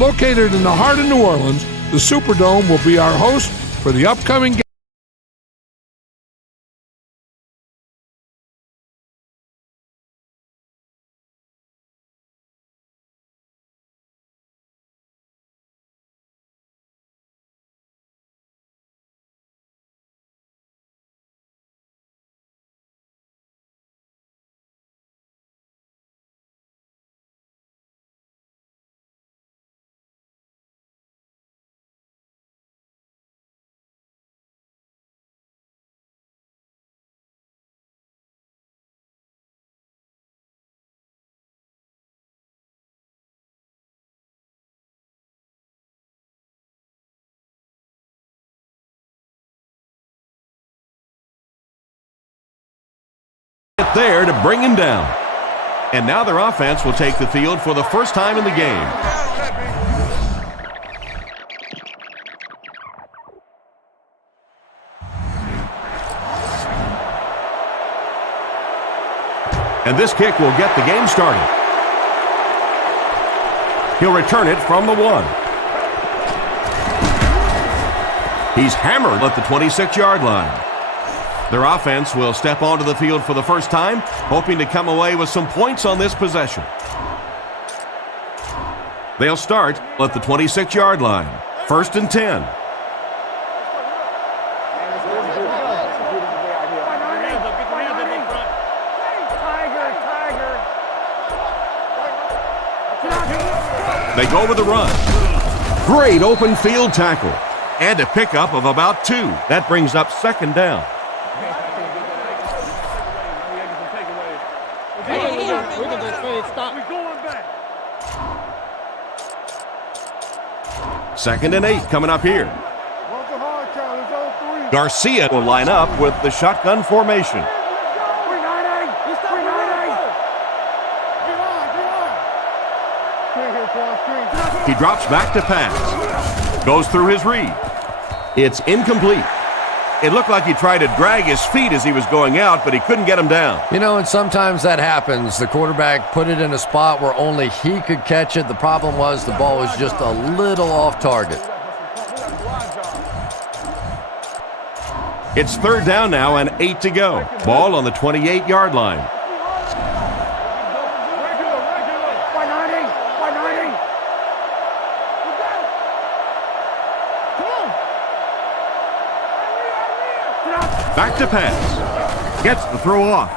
Located in the heart of New Orleans, the Superdome will be our host for the upcoming game. There to bring him down. And now their offense will take the field for the first time in the game. And this kick will get the game started. He'll return it from the 1. He's hammered at the 26-yard line. Their offense will step onto the field for the first time, hoping to come away with some points on this possession. They'll start at the 26-yard line. 1st and 10. They go with the run. Great open field tackle. And a pickup of about 2. That brings up 2nd down. Second and 8 coming up here. Garcia will line up with the shotgun formation. He drops back to pass. Goes through his read. It's incomplete. It looked like he tried to drag his feet as he was going out, but he couldn't get him down. You know, and sometimes that happens. The quarterback put it in a spot where only he could catch it. The problem was the ball was just a little off target. It's 3rd down now and 8 to go. Ball on the 28-yard line. Back to pass. Gets the throw off.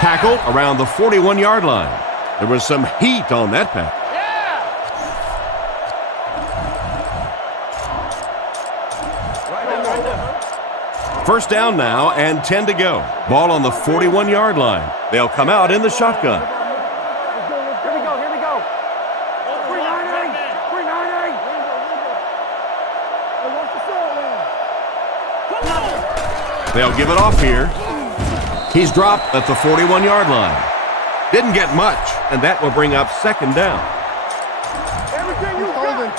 Tackle around the 41-yard line. There was some heat on that pass. First down now and 10 to go. Ball on the 41-yard line. They'll come out in the shotgun. Here we go. 3-9-8. They'll give it off here. He's dropped at the 41-yard line. Didn't get much, and that will bring up 2nd down. Everything you got.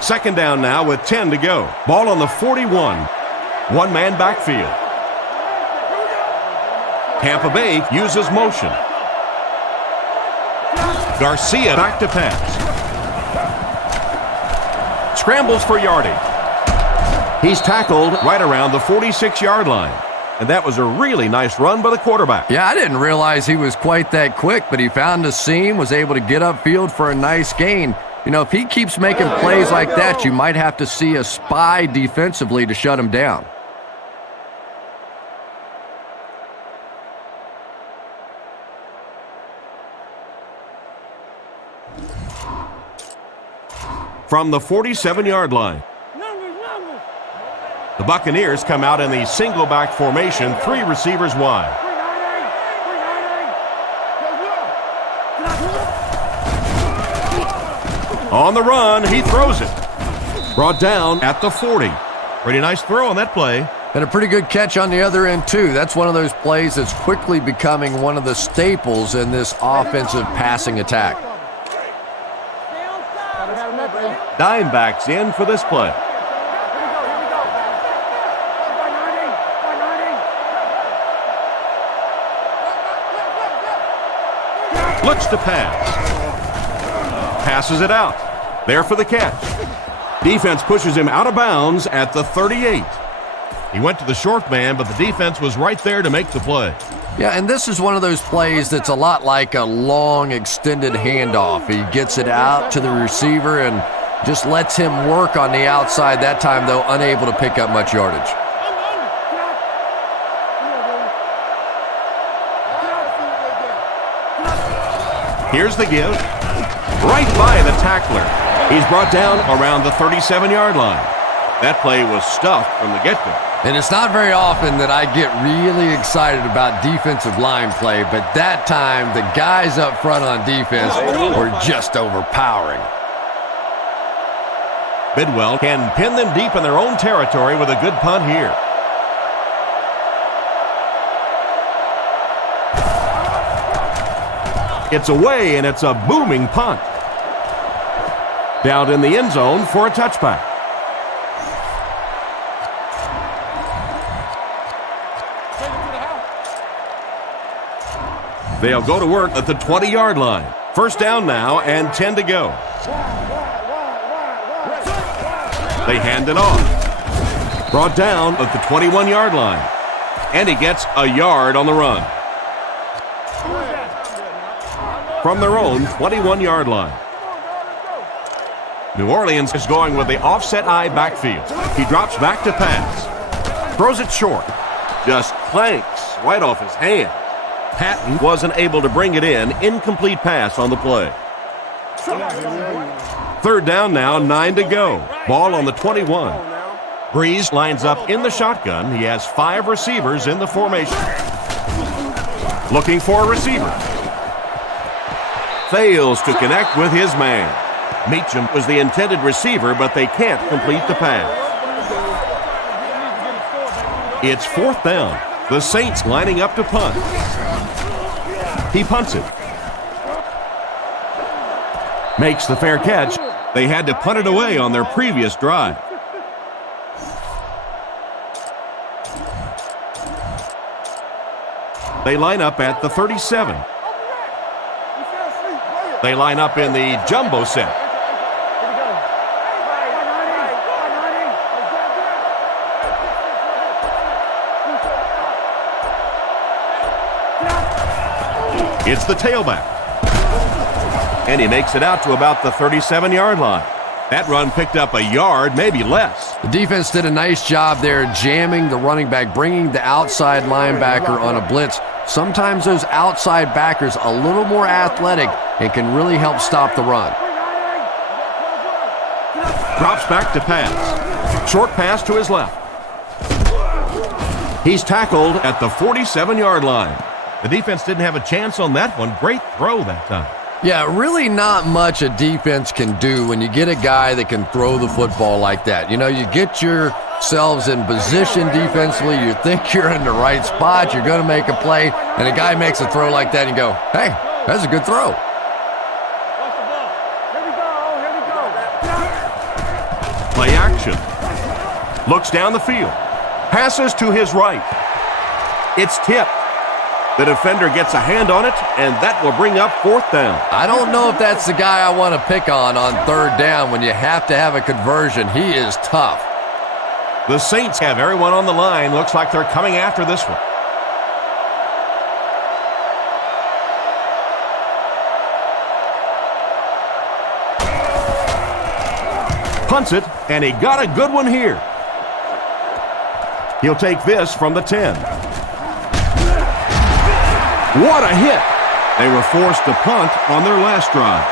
2nd down now with 10 to go. Ball on the 41. One-man backfield. Tampa Bay uses motion. Garcia back to pass. Scrambles for yardage. He's tackled right around the 46-yard line. And that was a really nice run by the quarterback. Yeah, I didn't realize he was quite that quick, but he found the seam, was able to get upfield for a nice gain. You know, if he keeps making plays like that, you might have to see a spy defensively to shut him down. From the 47-yard line. The Buccaneers come out in the single back formation, 3 receivers wide. On the run, he throws it. Brought down at the 40. Pretty nice throw on that play. And a pretty good catch on the other end, too. That's one of those plays that's quickly becoming one of the staples in this offensive passing attack. Dime backs in for this play. Looks to pass. passes it out. There for the catch. Defense pushes him out of bounds at the 38. He went to the short man, but the defense was right there to make the play. Yeah, and this is one of those plays that's a lot like a long, extended handoff. He gets it out to the receiver and just lets him work on the outside. That time, though, unable to pick up much yardage. Here's the give. Right by the tackler. He's brought down around the 37-yard line. That play was stuffed from the get-go. And it's not very often that I get really excited about defensive line play, but that time the guys up front on defense were just overpowering. Bidwell can pin them deep in their own territory with a good punt here. It's away, and it's a booming punt. Down in the end zone for a touchback. They'll go to work at the 20-yard line. First down now and 10 to go. They hand it off. Brought down at the 21-yard line. And he gets a yard on the run. From their own 21-yard line. New Orleans is going with the offset eye backfield. He drops back to pass. Throws it short. Just clanks right off his hand. Patton wasn't able to bring it in. Incomplete pass on the play. Third down now, 9 to go. Ball on the 21. Breeze lines up in the shotgun. He has 5 receivers in the formation. Looking for a receiver. Fails to connect with his man. Meacham was the intended receiver, but they can't complete the pass. It's fourth down. The Saints lining up to punt. He punts it. Makes the fair catch. They had to punt it away on their previous drive. They line up at the 37. They line up in the jumbo set. It's the tailback. And he makes it out to about the 37-yard line. That run picked up a yard, maybe less. The defense did a nice job there jamming the running back, bringing the outside linebacker on a blitz. Sometimes those outside backers a little more athletic and can really help stop the run. Drops back to pass. Short pass to his left. He's tackled at the 47-yard line. The defense didn't have a chance on that one. Great throw that time. Yeah, really not much a defense can do when you get a guy that can throw the football like that. You know, you get yourselves in position defensively, you think you're in the right spot, you're going to make a play, and a guy makes a throw like that and you go, hey, that's a good throw. Play action. Looks down the field. Passes to his right. It's tipped. The defender gets a hand on it, and that will bring up fourth down. I don't know if that's the guy I want to pick on third down when you have to have a conversion. He is tough. The Saints have everyone on the line. Looks like they're coming after this one. Punts it, and he got a good one here. He'll take this from the 10. What a hit! They were forced to punt on their last drive.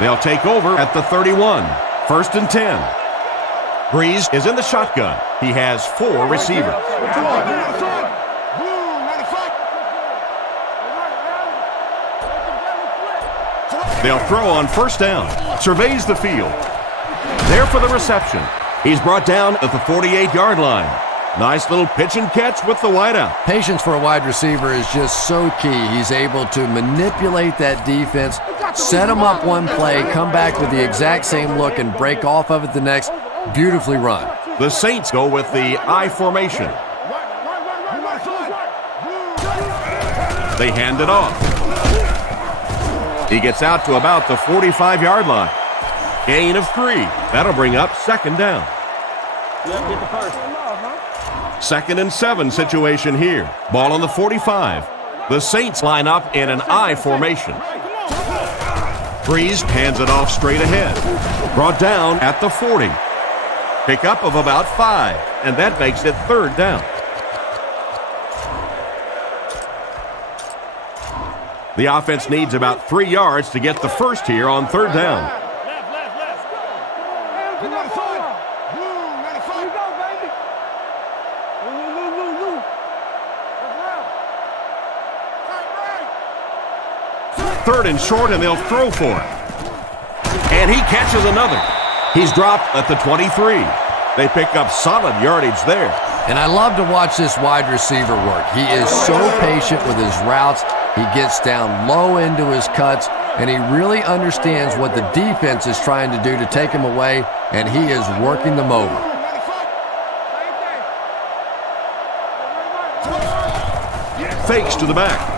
They'll take over at the 31. First and 10. Breeze is in the shotgun. He has 4 receivers. They'll throw on first down. Surveys the field. There for the reception. He's brought down at the 48-yard line. Nice little pitch and catch with the wideout. Patience for a wide receiver is just so key. He's able to manipulate that defense, set them up one play, come back with the exact same look, and break off of it the next. Beautifully run. The Saints go with the I formation. They hand it off. He gets out to about the 45-yard line. Gain of 3. That'll bring up second down. Get the first. 2nd and 7 situation here. Ball on the 45. The Saints line up in an I formation. Breeze hands it off straight ahead. Brought down at the 40. Pickup of about 5, and that makes it third down. The offense needs about 3 yards to get the first here on third down. Third and short, and they'll throw for it. And he catches another. He's dropped at the 23. They pick up solid yardage there. And I love to watch this wide receiver work. He is so patient with his routes. He gets down low into his cuts, and he really understands what the defense is trying to do to take him away, and he is working them over. Fakes to the back.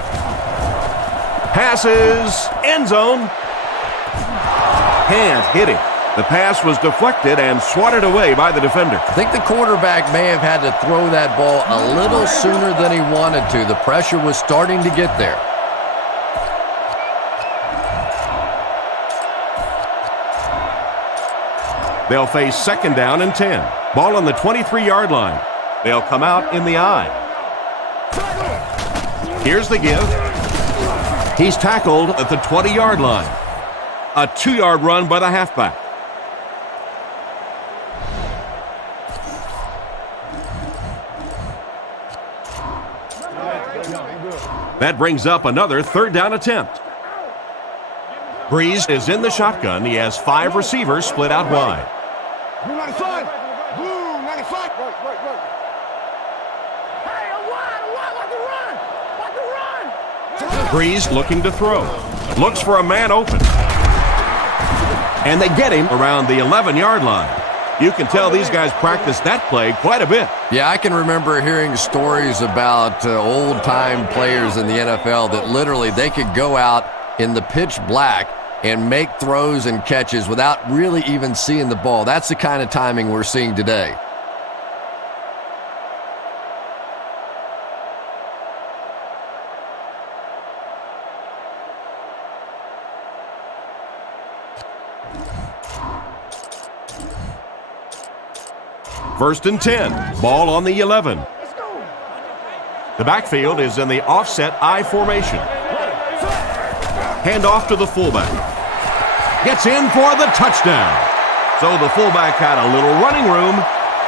Passes, end zone. Hands hit him. The pass was deflected and swatted away by the defender. I think the quarterback may have had to throw that ball a little sooner than he wanted to. The pressure was starting to get there. They'll face second down and 10. Ball on the 23-yard line. They'll come out in the I. Here's the give. He's tackled at the 20-yard line. A 2-yard run by the halfback. That brings up another third down attempt. Breeze is in the shotgun. He has 5 receivers split out wide. Blue 95. Blue 95. Hey, a wide, like to run. Breeze looking to throw. Looks for a man open. And they get him around the 11-yard line. You can tell these guys practice that play quite a bit. Yeah, I can remember hearing stories about old-time players in the NFL that literally they could go out in the pitch black and make throws and catches without really even seeing the ball. That's the kind of timing we're seeing today. First and 10. Ball on the 11. The backfield is in the offset I formation. Hand off to the fullback. Gets in for the touchdown. So the fullback had a little running room,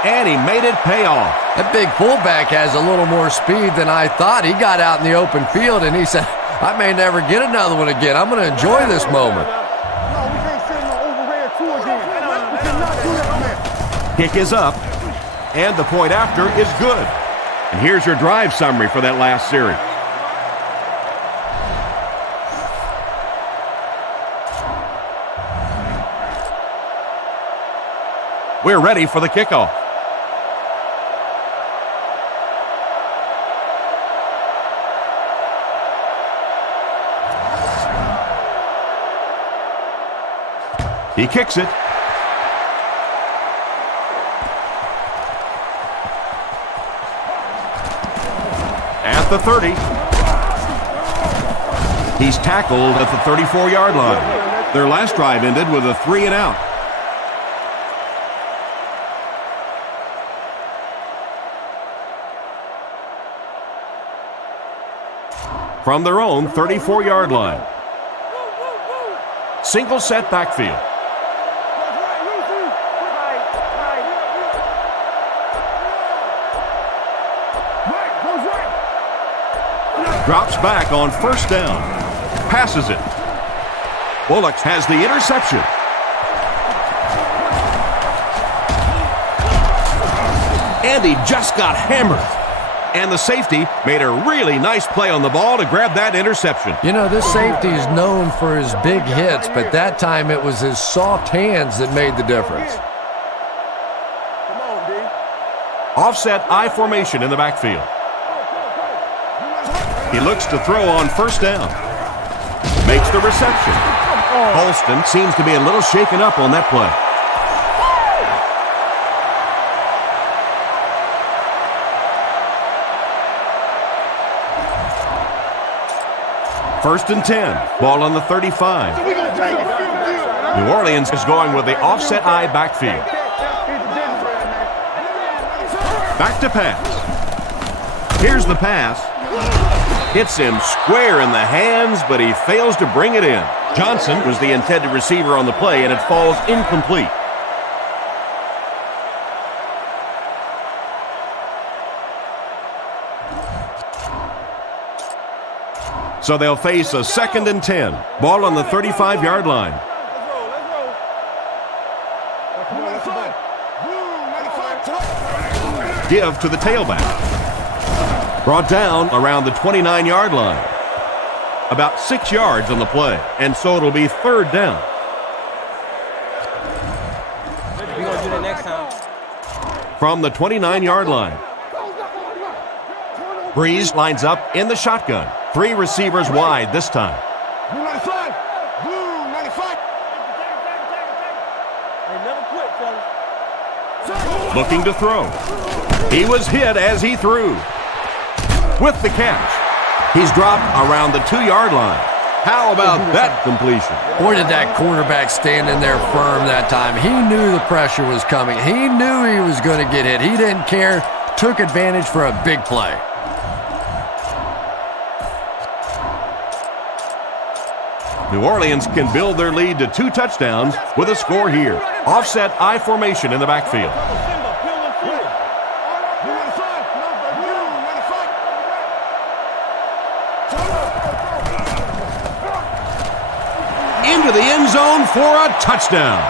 and he made it pay off. That big fullback has a little more speed than I thought. He got out in the open field, and he said, I may never get another one again. I'm going to enjoy this moment. No, we can't send no overran two again. We cannot do that, man. Kick is up, and the point after is good. And here's your drive summary for that last series. We're ready for the kickoff. He kicks it. At the 30. He's tackled at the 34-yard line. Their last drive ended with a 3-and-out. From their own 34-yard line. Single set backfield. Drops back on first down. Passes it. Bullock has the interception. And he just got hammered. And the safety made a really nice play on the ball to grab that interception. You know, this safety is known for his big hits, but that time it was his soft hands that made the difference. Come on, D. Offset I formation in the backfield. He looks to throw on first down. Makes the reception. Holston seems to be a little shaken up on that play. First and 10. Ball on the 35. New Orleans is going with the offset I backfield. Back to pass. Here's the pass. Hits him square in the hands, but he fails to bring it in. Johnson was the intended receiver on the play, and it falls incomplete. So they'll face a second and 10. Ball on the 35-yard line. Give to the tailback. Brought down around the 29-yard line. About 6 yards on the play, and so it'll be third down. We're going to do that next time. From the 29-yard line. Breeze lines up in the shotgun. 3 receivers wide this time. Blue 95. Blue 95. Hey, never quit, fellas. Looking to throw. He was hit as he threw. With the catch. He's dropped around the 2-yard line. How about that completion? Boy, did that quarterback stand in there firm that time. He knew the pressure was coming. He knew he was going to get hit. He didn't care. Took advantage for a big play. New Orleans can build their lead to 2 touchdowns with a score here. Offset I formation in the backfield. Into the end zone for a touchdown.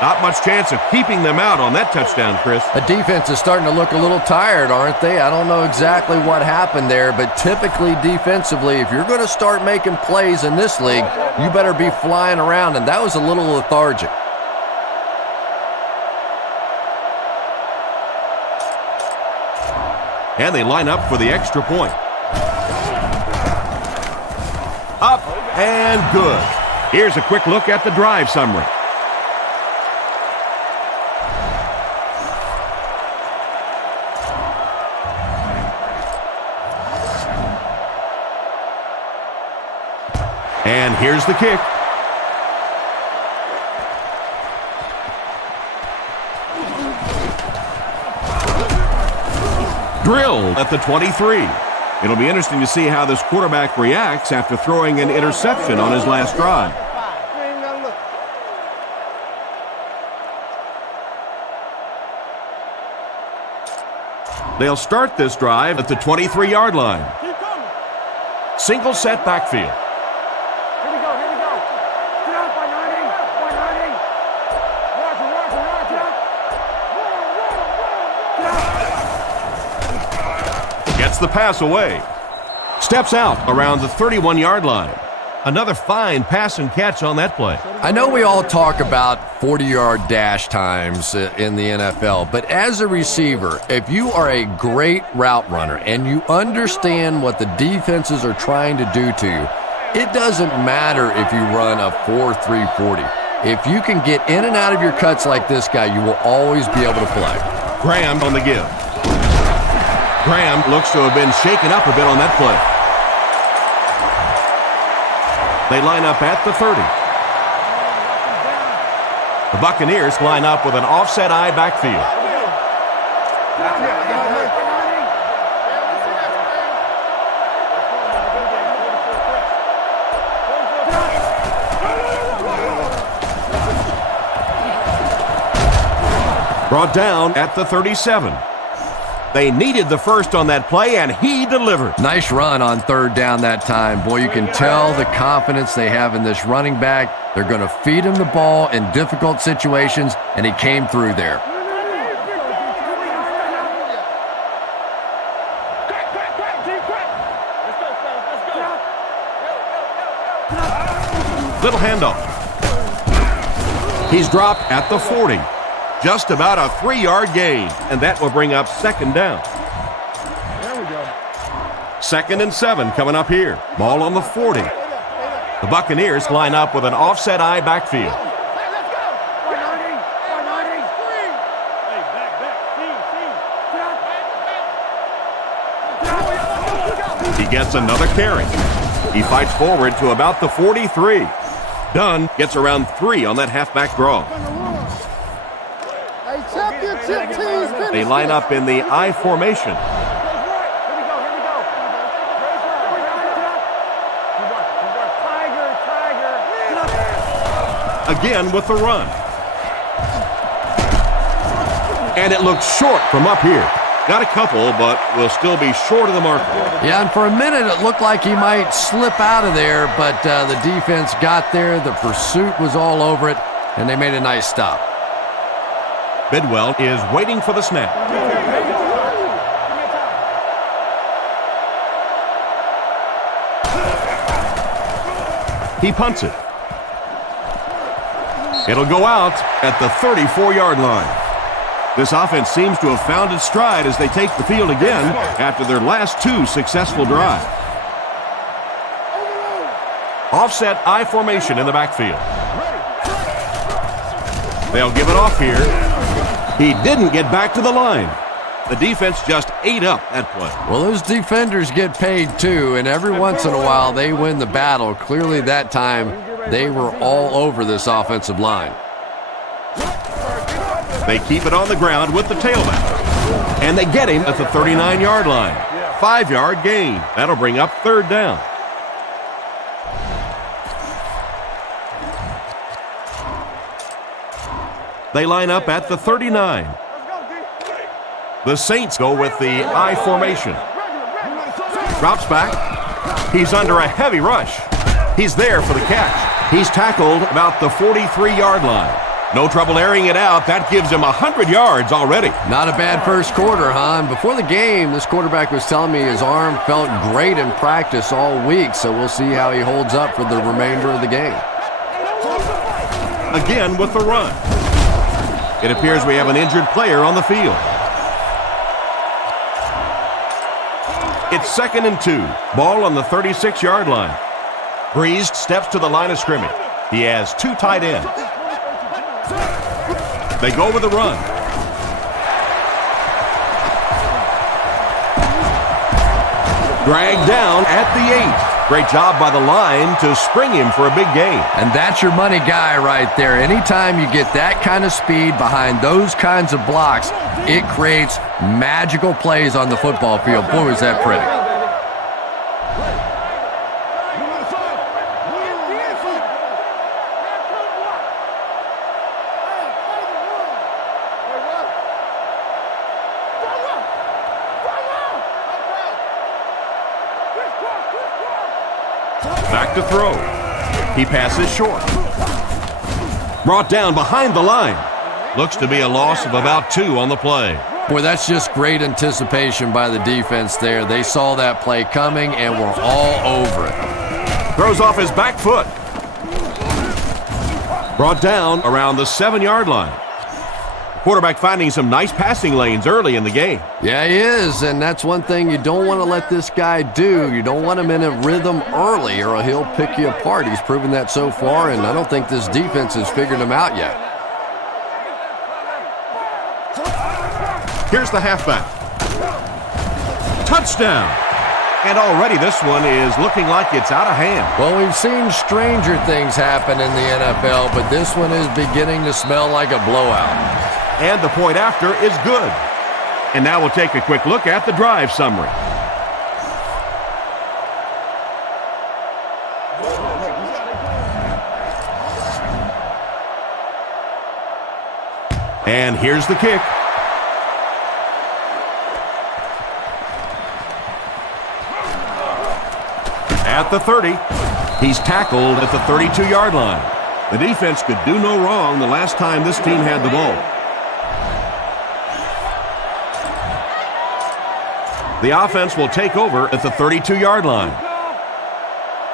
Not much chance of keeping them out on that touchdown, Chris. The defense is starting to look a little tired, aren't they? I don't know exactly what happened there, but typically defensively, if you're going to start making plays in this league, you better be flying around, and that was a little lethargic. And they line up for the extra point. Up and good. Here's a quick look at the drive summary. And here's the kick. Drilled at the 23. It'll be interesting to see how this quarterback reacts after throwing an interception on his last drive. They'll start this drive at the 23-yard line. Single set backfield. Here we go. Get out by 90. Roger. Gets the pass away. Steps out around the 31-yard line. Another fine pass and catch on that play. I know we all talk about 40-yard dash times in the NFL, but as a receiver, if you are a great route runner and you understand what the defenses are trying to do to you, it doesn't matter if you run a 4.3 40. If you can get in and out of your cuts like this guy, you will always be able to play. Graham on the give. Graham looks to have been shaken up a bit on that play. They line up at the 30. The Buccaneers line up with an offset I backfield. Brought down at the 37. They needed the first on that play, and he delivered. Nice run on third down that time. Boy, you can tell the confidence they have in this running back. They're going to feed him the ball in difficult situations, and he came through there. Little handoff. He's dropped at the 40. Just about a 3-yard gain, and that will bring up second down. There we go. 2nd and 7 coming up here. Ball on the 40. The Buccaneers line up with an offset I backfield. He gets another carry. He fights forward to about the 43. Dunn gets around 3 on that halfback draw. They line up in the I formation. Again with the run. And it looks short from up here. Got a couple, but will still be short of the mark. Yeah, and for a minute it looked like he might slip out of there, but the defense got there. The pursuit was all over it, and they made a nice stop. Bidwell is waiting for the snap. He punts it. It'll go out at the 34-yard line. This offense seems to have found its stride as they take the field again after their last 2 successful drives. Offset I formation in the backfield. They'll give it off here. He didn't get back to the line. The defense just ate up that play. Well, those defenders get paid too, and every once in a while they win the battle. Clearly that time they were all over this offensive line. They keep it on the ground with the tailback. And they get him at the 39-yard line. 5-yard gain. That'll bring up 3rd down. They line up at the 39. The Saints go with the I formation. Drops back. He's under a heavy rush. He's there for the catch. He's tackled about the 43-yard line. No trouble airing it out. That gives him 100 yards already. Not a bad first quarter, huh? And before the game, this quarterback was telling me his arm felt great in practice all week, so we'll see how he holds up for the remainder of the game. Again with the run. It appears we have an injured player on the field. It's 2nd and 2. Ball on the 36-yard line. Breeze steps to the line of scrimmage. He has 2 tight ends. They go with the run. Dragged down at the 8. Great job by the line to spring him for a big gain. And that's your money guy right there. Anytime you get that kind of speed behind those kinds of blocks, it creates magical plays on the football field. Boy, was that pretty. Back to throw. He passes short. Brought down behind the line. Looks to be a loss of about 2 on the play. Boy, that's just great anticipation by the defense there. They saw that play coming and were all over it. Throws off his back foot. Brought down around the 7-yard line. Quarterback finding some nice passing lanes early in the game. Yeah, he is, and that's one thing you don't want to let this guy do. You don't want him in a rhythm early or he'll pick you apart. He's proven that so far, and I don't think this defense has figured him out yet. Here's the halfback. Touchdown! And already this one is looking like it's out of hand. Well, we've seen stranger things happen in the NFL, but this one is beginning to smell like a blowout. And the point after is good. And now we'll take a quick look at the drive summary. And here's the kick. At the 30, he's tackled at the 32-yard line. The defense could do no wrong the last time this team had the ball. The offense will take over at the 32-yard line.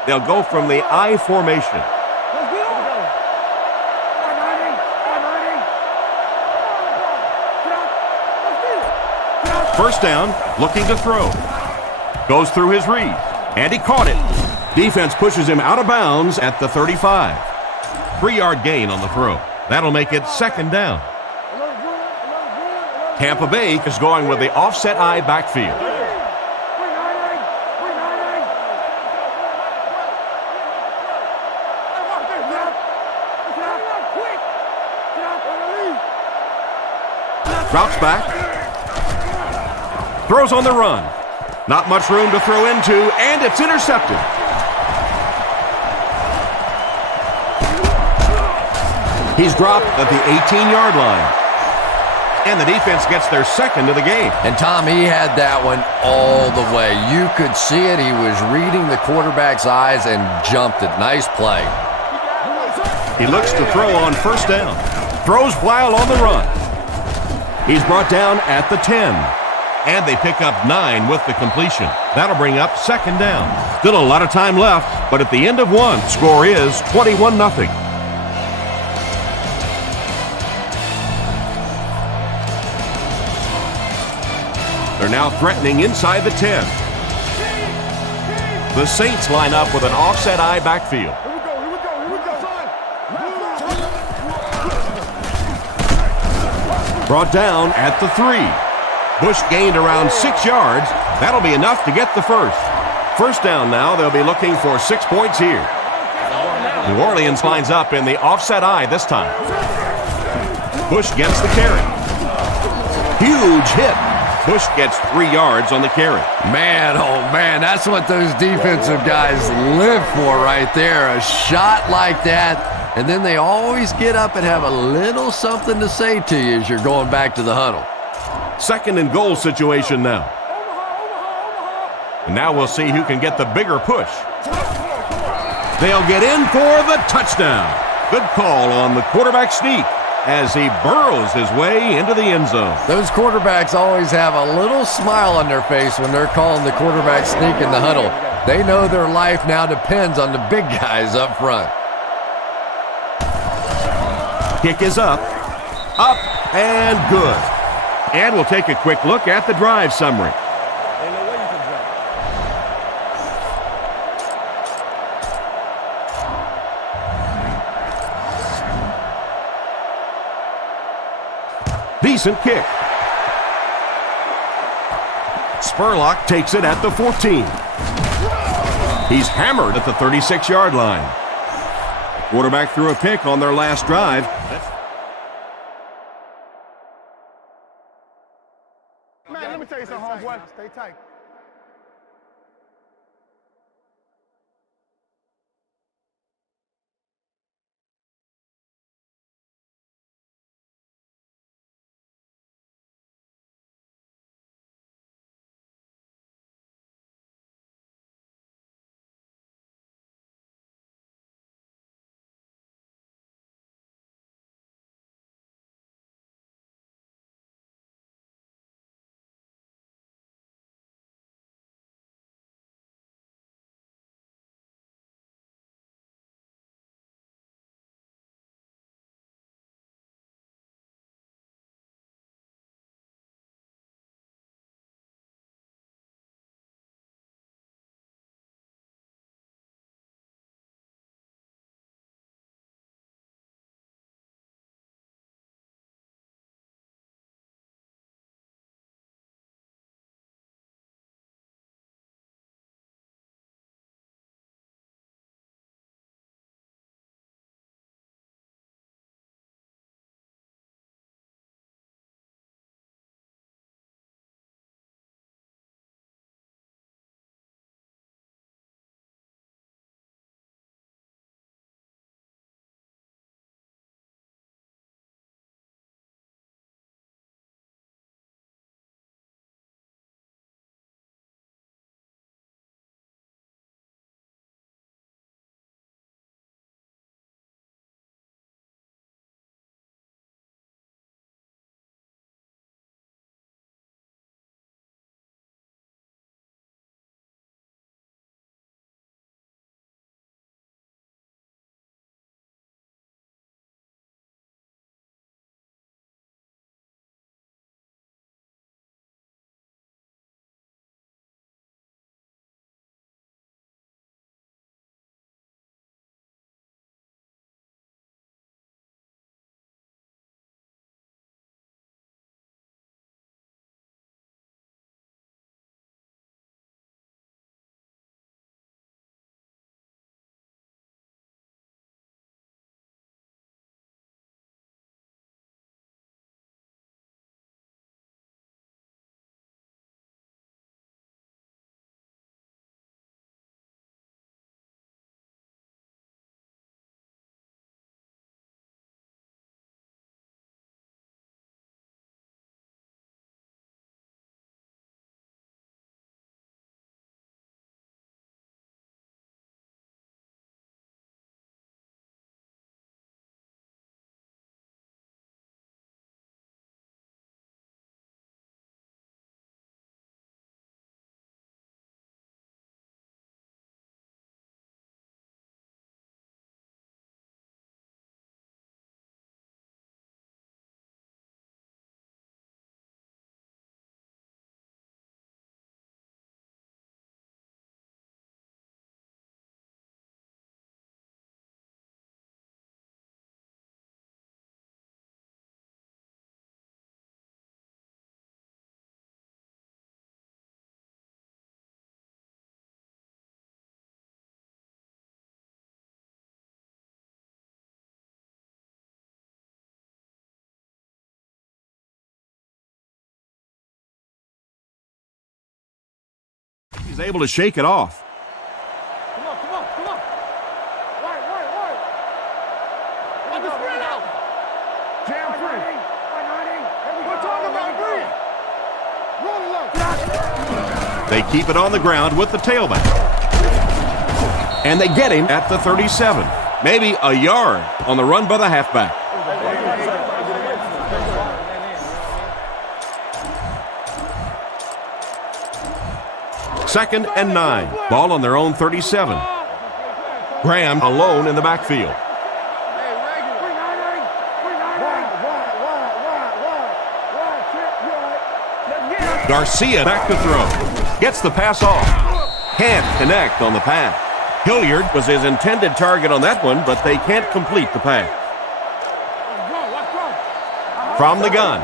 They'll go from the I formation. First down, looking to throw. Goes through his read, and he caught it. Defense pushes him out of bounds at the 35. 3-yard gain on the throw. That'll make it second down. Tampa Bay is going with the offset I backfield. Drops back. Throws on the run. Not much room to throw into, and it's intercepted. He's dropped at the 18-yard line. And the defense gets their second of the game. And Tom, he had that one all the way. You could see it. He was reading the quarterback's eyes and jumped it. Nice play. He looks to throw on first down. Throws while on the run. He's brought down at the 10. And they pick up 9 with the completion. That'll bring up second down. Still a lot of time left, but at the end of one, score is 21-0. They're now threatening inside the 10. The Saints line up with an offset I backfield. Brought down at the 3. Bush gained around 6 yards. That'll be enough to get the first. First down now. They'll be looking for 6 points here. New Orleans lines up in the offset I this time. Bush gets the carry. Huge hit. Bush gets 3 yards on the carry. Man, oh man, that's what those defensive guys live for right there. A shot like that, and then they always get up and have a little something to say to you as you're going back to the huddle. Second and goal situation now. And now we'll see who can get the bigger push. They'll get in for the touchdown. Good call on the quarterback sneak as he burrows his way into the end zone. Those quarterbacks always have a little smile on their face when they're calling the quarterback sneak in the huddle. They know their life now depends on the big guys up front. Kick is up, and good. And we'll take a quick look at the drive summary. Decent kick. Spurlock takes it at the 14. He's hammered at the 36-yard line. Quarterback threw a pick on their last drive. Man, let me tell you something, homeboy. Stay tight. He's able to shake it off. Come on. Right. Let the spread out. Jam free. We're talking about free. Roll it up. They keep it on the ground with the tailback. And they get him at the 37. Maybe a yard on the run by the halfback. Second and 9. Ball on their own 37. Graham alone in the backfield. Garcia back to throw. Gets the pass off. Can't connect on the pass. Hilliard was his intended target on that one, but they can't complete the pass. From the gun.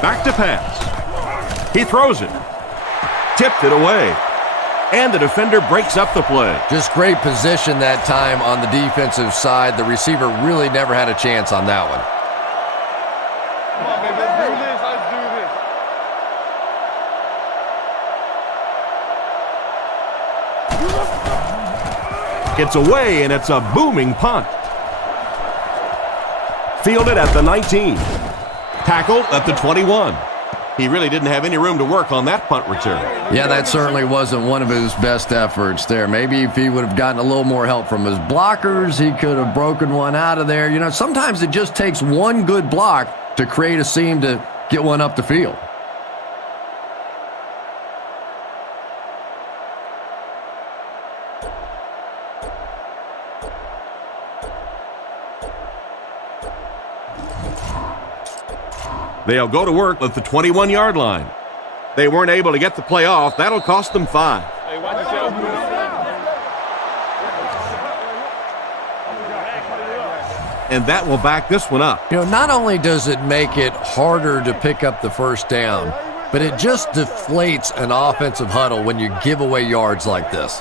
Back to pass. He throws it. Tipped it away. And the defender breaks up the play. Just great position that time on the defensive side. The receiver really never had a chance on that one. Come on, baby, let's do this. It's away, and it's a booming punt. Fielded at the 19. Tackled at the 21. He really didn't have any room to work on that punt return. Yeah, that certainly wasn't one of his best efforts there. Maybe if he would have gotten a little more help from his blockers, he could have broken one out of there. You know, sometimes it just takes one good block to create a seam to get one up the field. They'll go to work at the 21-yard line. They weren't able to get the play off. That'll cost them 5. And that will back this one up. You know, not only does it make it harder to pick up the first down, but it just deflates an offensive huddle when you give away yards like this.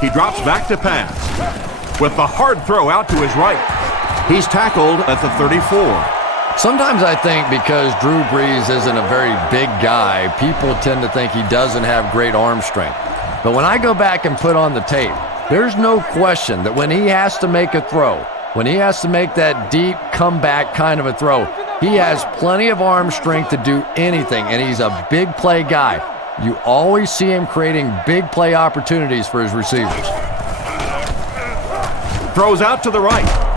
He drops back to pass with the hard throw out to his right. He's tackled at the 34. Sometimes I think because Drew Brees isn't a very big guy, people tend to think he doesn't have great arm strength. But when I go back and put on the tape, there's no question that when he has to make a throw, when he has to make that deep comeback kind of a throw, he has plenty of arm strength to do anything, and he's a big play guy. You always see him creating big play opportunities for his receivers. Throws out to the right.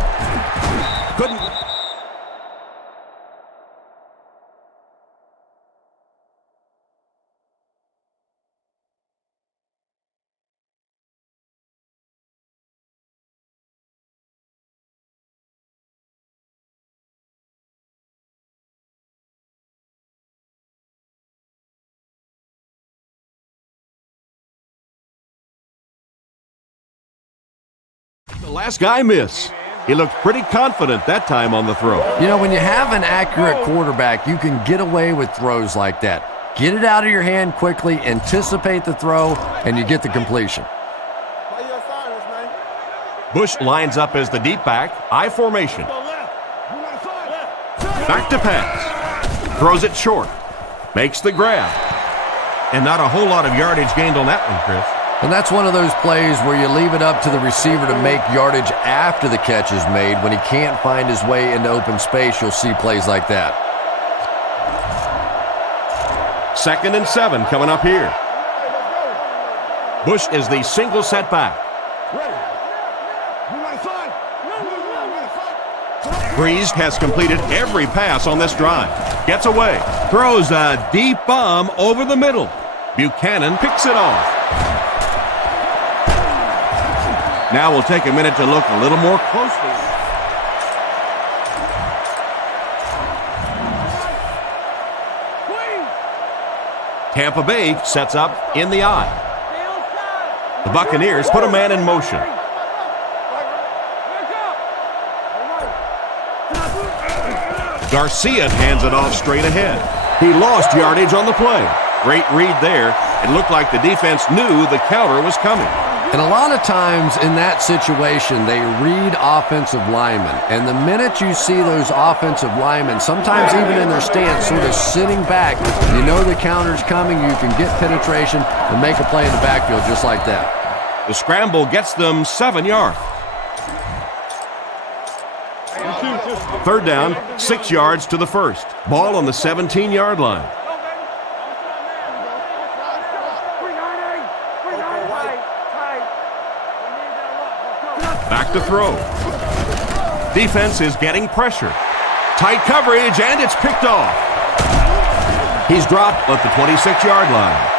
Couldn't. The last guy miss. He looked pretty confident that time on the throw. You know, when you have an accurate quarterback, you can get away with throws like that. Get it out of your hand quickly, anticipate the throw, and you get the completion. Bush lines up as the deep back, I formation. Back to pass. Throws it short. Makes the grab. And not a whole lot of yardage gained on that one, Chris. And that's one of those plays where you leave it up to the receiver to make yardage after the catch is made. When he can't find his way into open space, you'll see plays like that. 2nd and 7 coming up here. Bush is the single setback. Brees has completed every pass on this drive. Gets away. Throws a deep bomb over the middle. Buchanan picks it off. Now we'll take a minute to look a little more closely. Tampa Bay sets up in the eye. The Buccaneers put a man in motion. Garcia hands it off straight ahead. He lost yardage on the play. Great read there. It looked like the defense knew the counter was coming. And a lot of times in that situation, they read offensive linemen. And the minute you see those offensive linemen, sometimes even in their stance, sort of sitting back, you know the counter's coming, you can get penetration and make a play in the backfield just like that. The scramble gets them 7 yards. 3rd down, 6 yards to the first. Ball on the 17-yard line. Back to throw. Defense is getting pressure. Tight coverage, and it's picked off. He's dropped at the 26-yard line.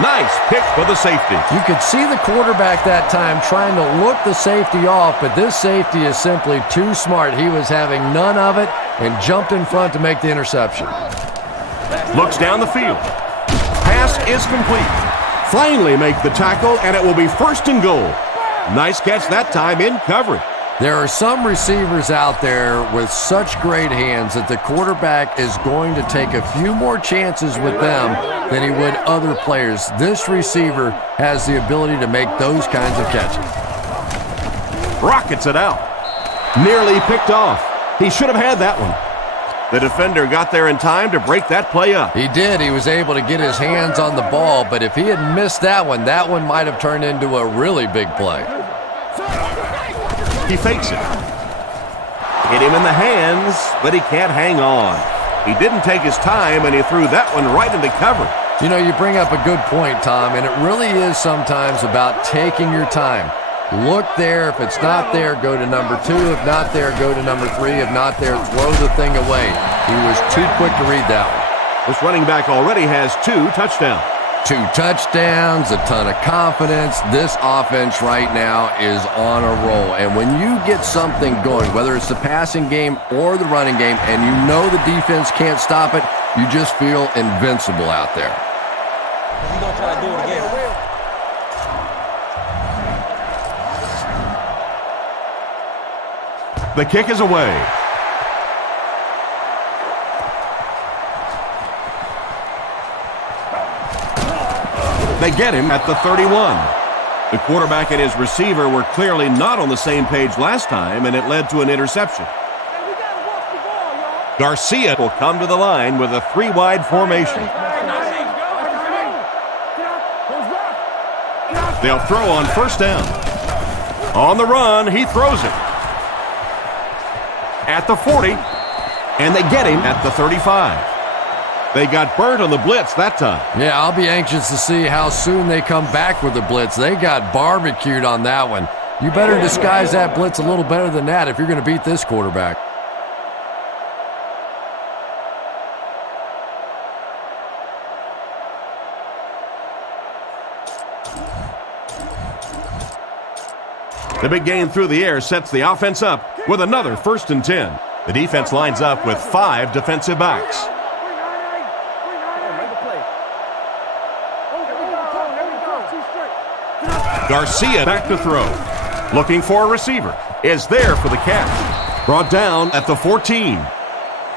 Nice pick for the safety. You could see the quarterback that time trying to look the safety off, but this safety is simply too smart. He was having none of it and jumped in front to make the interception. Looks down the field. Pass is complete. Finally make the tackle, and it will be 1st and goal. Nice catch that time in coverage. There are some receivers out there with such great hands that the quarterback is going to take a few more chances with them than he would other players. This receiver has the ability to make those kinds of catches. Rockets it out. Nearly picked off. He should have had that one. The defender got there in time to break that play up. He did. He was able to get his hands on the ball, but if he had missed that one might have turned into a really big play. He fakes it. Hit him in the hands, but he can't hang on. He didn't take his time, and he threw that one right into cover. You know, you bring up a good point, Tom, and it really is sometimes about taking your time. Look there. If it's not there, go to number 2. If not there, go to number 3. If not there, throw the thing away. He was too quick to read that one. This running back already has 2 touchdowns. 2 touchdowns, a ton of confidence. This offense right now is on a roll. And when you get something going, whether it's the passing game or the running game, and you know the defense can't stop it, you just feel invincible out there. We're going to try to do it again. The kick is away. They get him at the 31. The quarterback and his receiver were clearly not on the same page last time, and it led to an interception. Garcia will come to the line with a 3-wide formation. They'll throw on 1st down. On the run, he throws it. At the 40, and they get him at the 35. They got burnt on the blitz that time. Yeah, I'll be anxious to see how soon they come back with the blitz. They got barbecued on that one. You better disguise that blitz a little better than that if you're going to beat this quarterback. The big gain through the air sets the offense up with another 1st and 10. The defense lines up with 5 defensive backs. Garcia back to throw. Looking for a receiver. Is there for the catch. Brought down at the 14.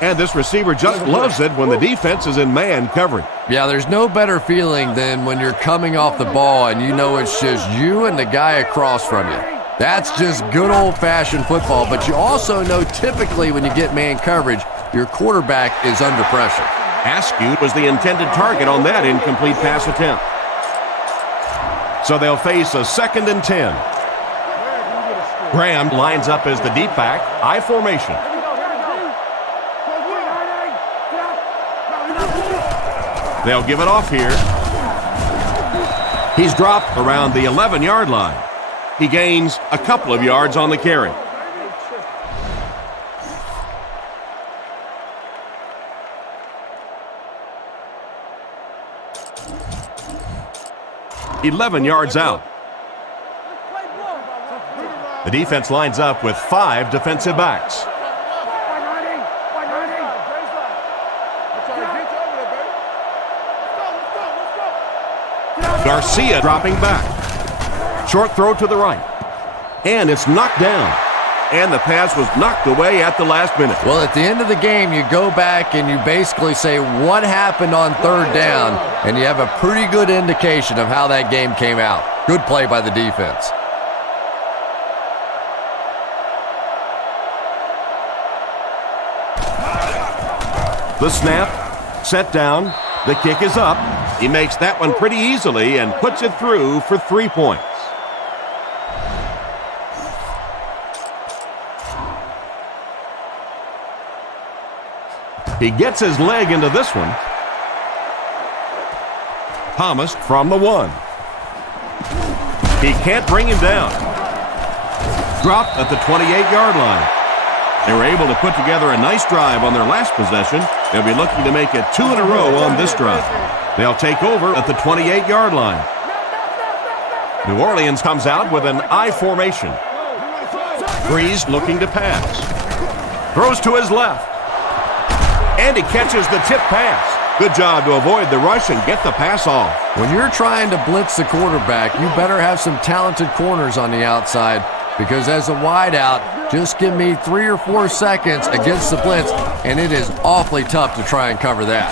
And this receiver just loves it when the defense is in man covering. Yeah, there's no better feeling than when you're coming off the ball and you know it's just you and the guy across from you. That's just good old-fashioned football, but you also know typically when you get man coverage, your quarterback is under pressure. Askew was the intended target on that incomplete pass attempt. So they'll face a 2nd and 10. Graham lines up as the deep back, I formation. They'll give it off here. He's dropped around the 11-yard line. He gains a couple of yards on the carry. "11 yards out. The defense lines up with 5 defensive backs. Garcia dropping back. Short throw to the right. And it's knocked down. And the pass was knocked away at the last minute. Well, at the end of the game, you go back and you basically say what happened on 3rd down, and you have a pretty good indication of how that game came out. Good play by the defense. The snap, set down, the kick is up. He makes that one pretty easily and puts it through for 3 points. He gets his leg into this one. Thomas from the 1. He can't bring him down. Dropped at the 28-yard line. They were able to put together a nice drive on their last possession. They'll be looking to make it 2 in a row on this drive. They'll take over at the 28-yard line. New Orleans comes out with an I formation. Breeze looking to pass. Throws to his left. And he catches the tip pass. Good job to avoid the rush and get the pass off. When you're trying to blitz the quarterback, you better have some talented corners on the outside, because as a wideout, just give me 3 or 4 seconds against the blitz, and it is awfully tough to try and cover that.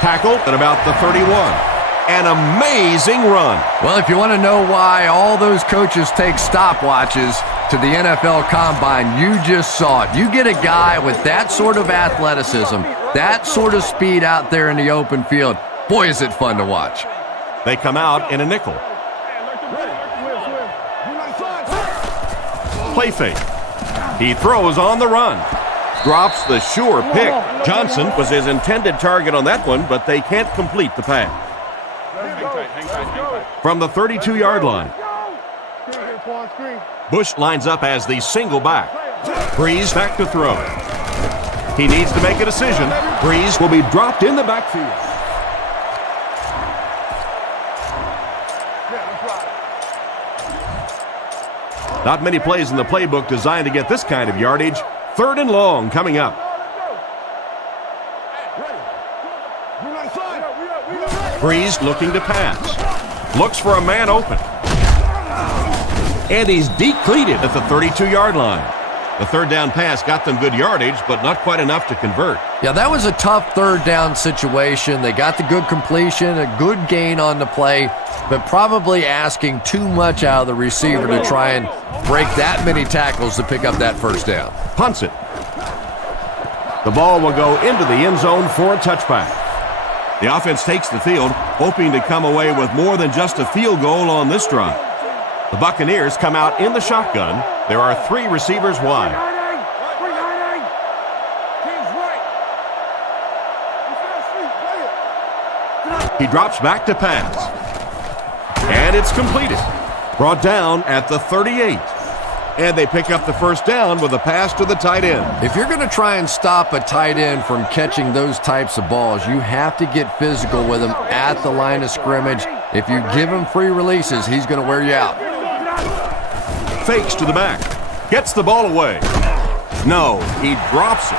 Tackle at about the 31. An amazing run. Well, if you want to know why all those coaches take stopwatches to the NFL Combine, you just saw it. You get a guy with that sort of athleticism, that sort of speed out there in the open field. Boy, is it fun to watch. They come out in a nickel. Play fake. He throws on the run. Drops the sure pick. Johnson was his intended target on that one, but they can't complete the pass. From the 32-yard line. Bush lines up as the single back. Breeze back to throw. He needs to make a decision. Breeze will be dropped in the backfield. Not many plays in the playbook designed to get this kind of yardage. 3rd and long coming up. Breeze looking to pass. Looks for a man open. And he's decleated at the 32-yard line. The 3rd down pass got them good yardage, but not quite enough to convert. Yeah, that was a tough 3rd down situation. They got the good completion, a good gain on the play, but probably asking too much out of the receiver to try and break that many tackles to pick up that 1st down. Punts it. The ball will go into the end zone for a touchback. The offense takes the field, hoping to come away with more than just a field goal on this drive. The Buccaneers come out in the shotgun. There are 3 receivers wide. He drops back to pass. And it's completed. Brought down at the 38. And they pick up the 1st down with a pass to the tight end. If you're going to try and stop a tight end from catching those types of balls, you have to get physical with him at the line of scrimmage. If you give him free releases, he's going to wear you out. Fakes to the back. Gets the ball away. No, he drops it.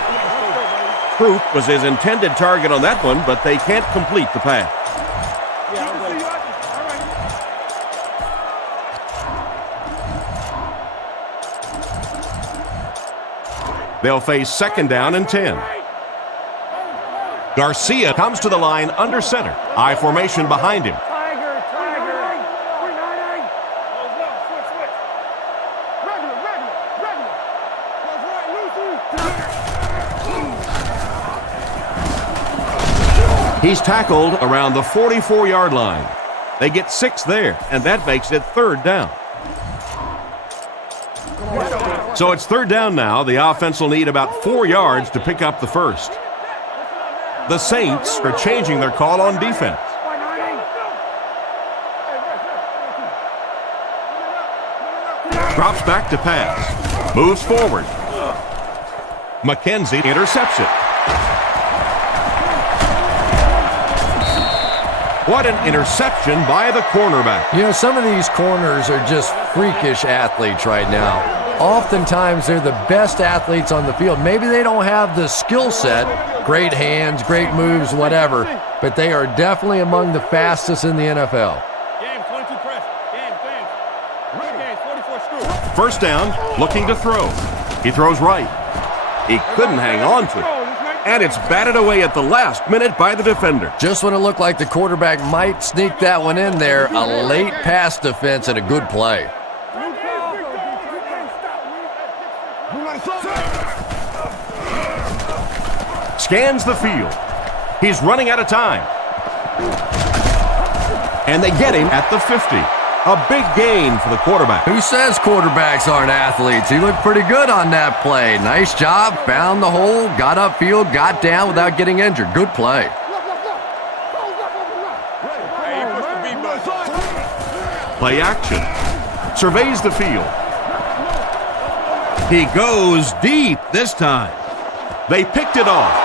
Troop was his intended target on that one, but they can't complete the pass. They'll face 2nd down and 10. Garcia comes to the line under center. I formation behind him. He's tackled around the 44-yard line. They get 6 there, and that makes it 3rd down. So it's 3rd down now. The offense will need about 4 yards to pick up the 1st. The Saints are changing their call on defense. Drops back to pass. Moves forward. McKenzie intercepts it. What an interception by the cornerback. You know, some of these corners are just freakish athletes right now. Oftentimes, they're the best athletes on the field. Maybe they don't have the skill set, great hands, great moves, whatever, but they are definitely among the fastest in the NFL. Game 22 press. Game 44 screw. 1st down, looking to throw. He throws right. He couldn't hang on to it. And it's batted away at the last minute by the defender. Just when it looked like the quarterback might sneak that one in there, a late pass defense and a good play. Scans the field. He's running out of time. And they get him at the 50. A big gain for the quarterback. Who says quarterbacks aren't athletes? He looked pretty good on that play. Nice job. Found the hole, got upfield, got down without getting injured. Good play. Play action. Surveys the field. He goes deep this time. They picked it off.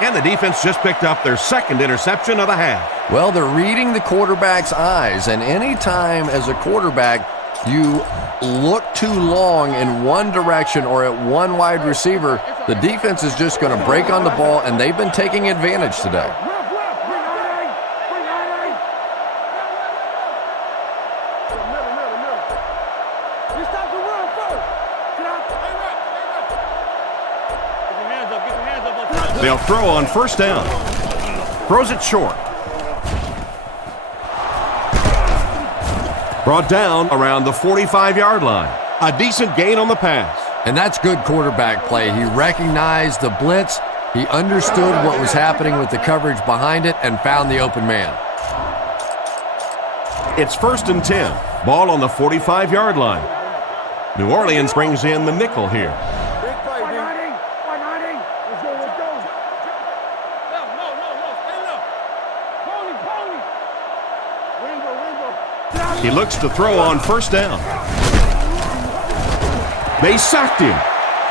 And the defense just picked up their second interception of the half. Well, they're reading the quarterback's eyes, and any time as a quarterback you look too long in one direction or at one wide receiver, the defense is just going to break on the ball, and they've been taking advantage today. They'll throw on first down. Throws it short. Brought down around the 45-yard line. A decent gain on the pass. And that's good quarterback play. He recognized the blitz. He understood what was happening with the coverage behind it and found the open man. It's 1st and 10. Ball on the 45-yard line. New Orleans brings in the nickel here. He looks to throw on first down. They sacked him,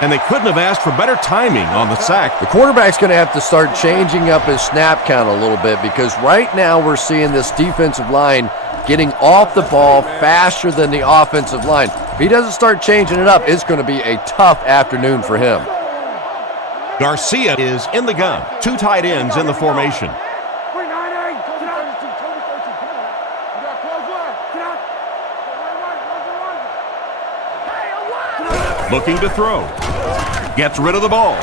and they couldn't have asked for better timing on the sack. The quarterback's going to have to start changing up his snap count a little bit, because right now we're seeing this defensive line getting off the ball faster than the offensive line. If he doesn't start changing it up, it's going to be a tough afternoon for him. Garcia is in the gun. 2 tight ends in the formation. Looking to throw. Gets rid of the ball.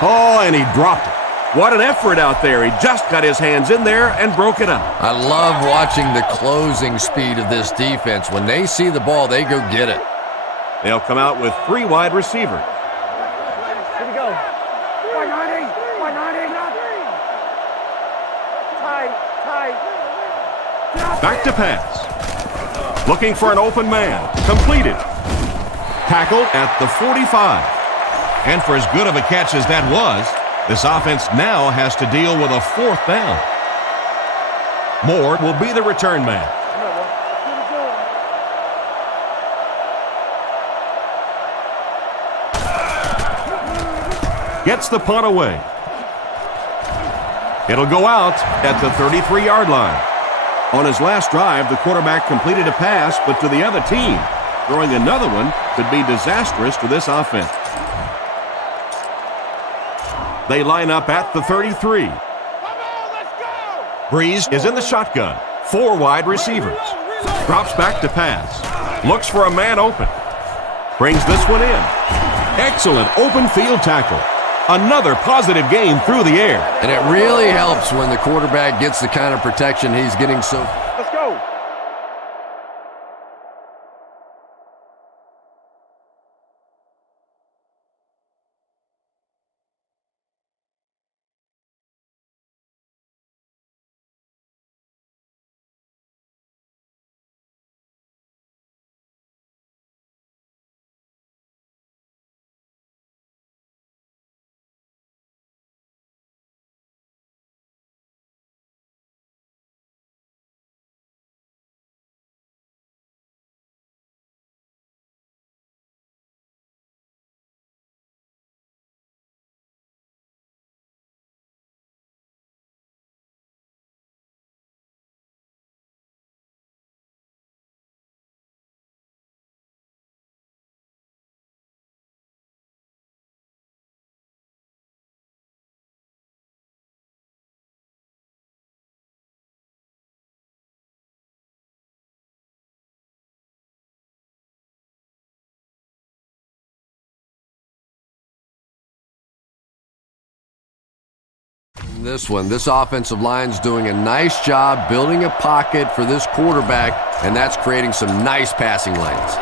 Oh, and he dropped it. What an effort out there. He just got his hands in there and broke it up. I love watching the closing speed of this defense. When they see the ball, they go get it. They'll come out with 3 wide receivers. Here we go. 190. 190. Tight. Back to pass. Looking for an open man. Completed. Tackled at the 45. And for as good of a catch as that was, this offense now has to deal with a 4th down. Moore will be the return man. Gets the punt away. It'll go out at the 33-yard line. On his last drive, the quarterback completed a pass, but to the other team. Throwing another one could be disastrous to this offense. They line up at the 33. Breeze is in the shotgun. 4 wide receivers. Drops back to pass. Looks for a man open. Brings this one in. Excellent open field tackle. Another positive gain through the air. And it really helps when the quarterback gets the kind of protection he's getting so This one, this offensive line's doing a nice job building a pocket for this quarterback, and that's creating some nice passing lanes.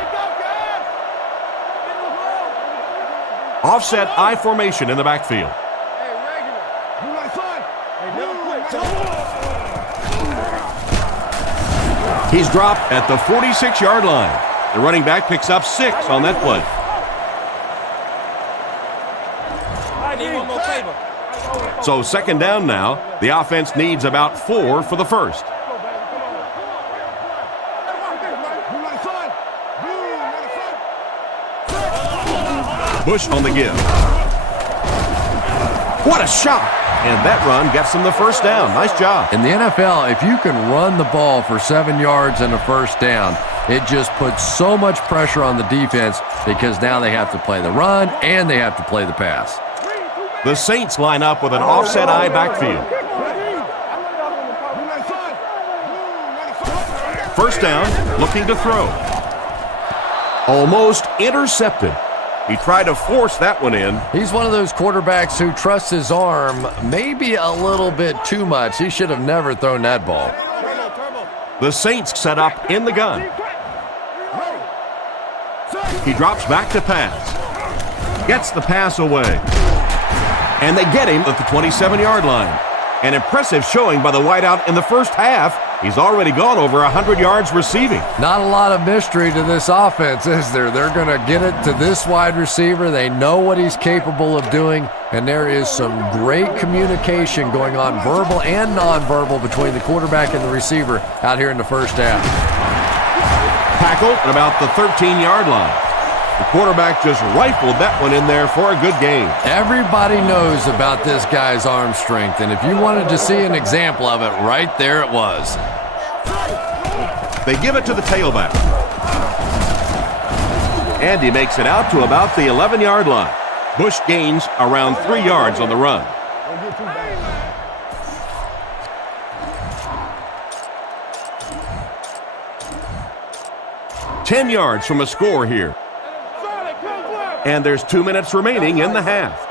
Offset I formation in the backfield. He's dropped at the 46-yard line. The running back picks up 6 on that play. I need one more favor. So second down now. The offense needs about 4 for the first. Bush on the give. What a shot! And that run gets them the first down. Nice job. In the NFL, if you can run the ball for 7 yards and a first down, it just puts so much pressure on the defense because now they have to play the run and they have to play the pass. The Saints line up with an offset I backfield. First down, looking to throw. Almost intercepted. He tried to force that one in. He's one of those quarterbacks who trusts his arm maybe a little bit too much. He should have never thrown that ball. The Saints set up in the gun. He drops back to pass. Gets the pass away. And they get him at the 27-yard line. An impressive showing by the wideout in the first half. He's already gone over 100 yards receiving. Not a lot of mystery to this offense, is there? They're going to get it to this wide receiver. They know what he's capable of doing, and there is some great communication going on, verbal and nonverbal, between the quarterback and the receiver out here in the first half. Tackled at about the 13-yard line. The quarterback just rifled that one in there for a good game. Everybody knows about this guy's arm strength, and if you wanted to see an example of it, right there it was. They give it to the tailback. And he makes it out to about the 11-yard line. Bush gains around 3 yards on the run. "10 yards from a score here. And there's 2 minutes remaining in the half.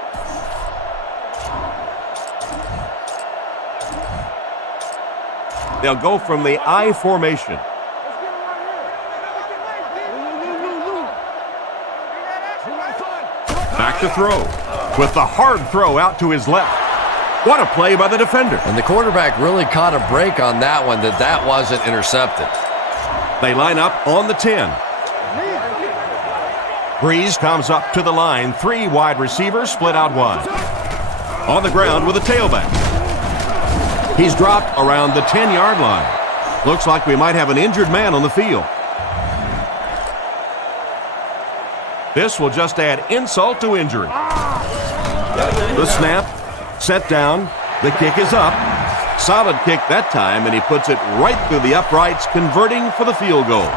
They'll go from the I formation. Back to throw. With the hard throw out to his left. What a play by the defender. And the quarterback really caught a break on that one, that wasn't intercepted. They line up on the 10. Breeze comes up to the line. 3 wide receivers split out wide. On the ground with a tailback. He's dropped around the 10-yard line. Looks like we might have an injured man on the field. This will just add insult to injury. The snap, set down, the kick is up. Solid kick that time, and he puts it right through the uprights, converting for the field goal.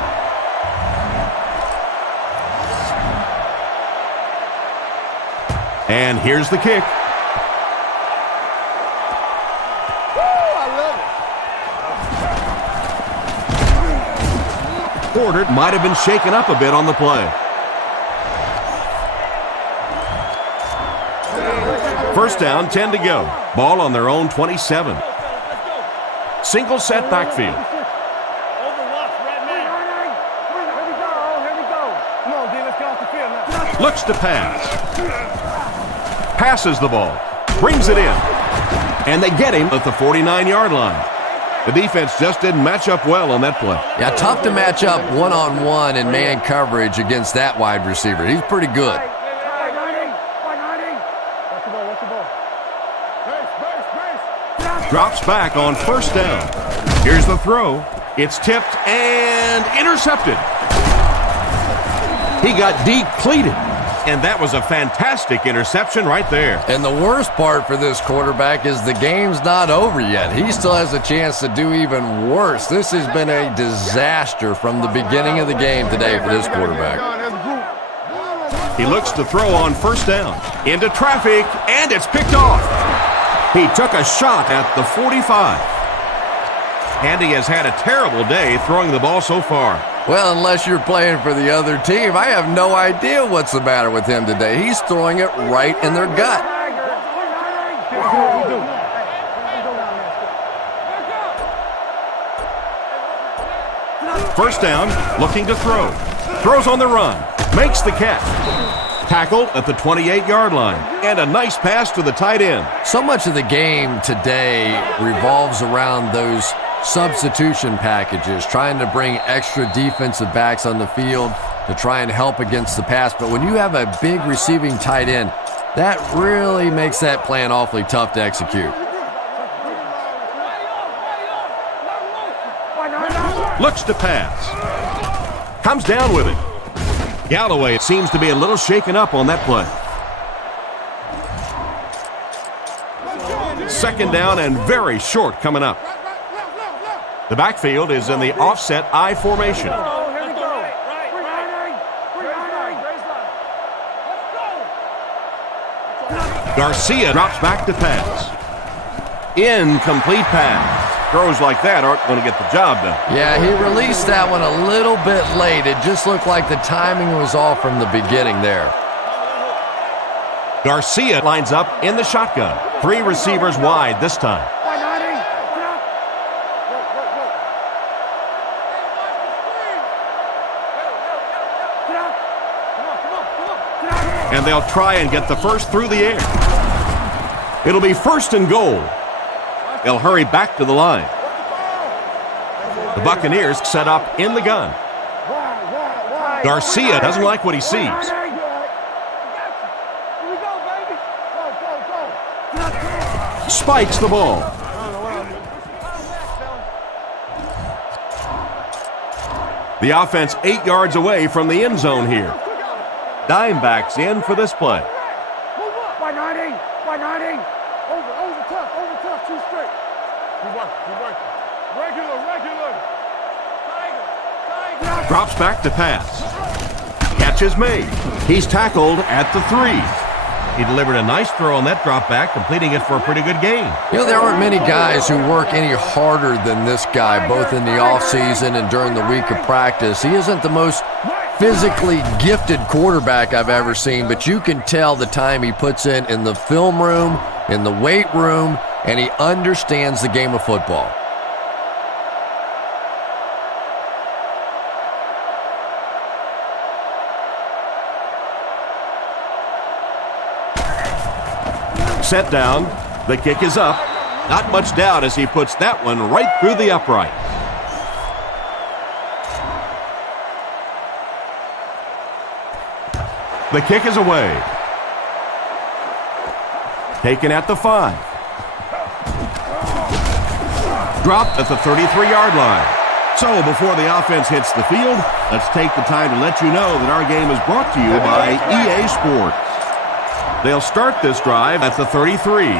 And here's the kick. Porter might have been shaken up a bit on the play. First down, 10 to go. Ball on their own 27. Single set backfield. Looks to pass. Passes the ball. Brings it in. And they get him at the 49-yard line. The defense just didn't match up well on that play. Yeah, tough to match up one-on-one in man coverage against that wide receiver. He's pretty good. Drops back on first down. Here's the throw. It's tipped and intercepted. He got depleted. And that was a fantastic interception right there. And the worst part for this quarterback is the game's not over yet. He still has a chance to do even worse. This has been a disaster from the beginning of the game today for this quarterback. He looks to throw on first down. Into traffic, and it's picked off. He took a shot at the 45. And he has had a terrible day throwing the ball so far. Well, unless you're playing for the other team, I have no idea what's the matter with him today. He's throwing it right in their gut. First down, looking to throw. Throws on the run. Makes the catch. Tackled at the 28-yard line. And a nice pass to the tight end. So much of the game today revolves around those substitution packages, trying to bring extra defensive backs on the field to try and help against the pass. But when you have a big receiving tight end, that really makes that plan awfully tough to execute. Looks to pass. Comes down with it. Galloway seems to be a little shaken up on that play. Second down and very short coming up. The backfield is in the offset I formation. Garcia drops back to pass. Incomplete pass. Throws like that aren't going to get the job done. Yeah, he released that one a little bit late. It just looked like the timing was off from the beginning there. Garcia lines up in the shotgun. 3 receivers wide this time. And they'll try and get the first through the air. It'll be first and goal. They'll hurry back to the line. The Buccaneers set up in the gun. Garcia doesn't like what he sees. Spikes the ball. The offense 8 yards away from the end zone here. Dime backs in for this play. By 90. Over tough, 2 straight. Keep working. Regular. Drops back to pass. Catch is made. He's tackled at the 3. He delivered a nice throw on that drop back, completing it for a pretty good gain. You know, there aren't many guys who work any harder than this guy, both in the offseason and during the week of practice. He isn't the most physically gifted quarterback I've ever seen, but you can tell the time he puts in the film room, in the weight room, and he understands the game of football. Set down. The kick is up. Not much doubt as he puts that one right through the upright. The kick is away. Taken at the 5. Dropped at the 33-yard line. So before the offense hits the field, let's take the time to let you know that our game is brought to you by EA Sports. They'll start this drive at the 33.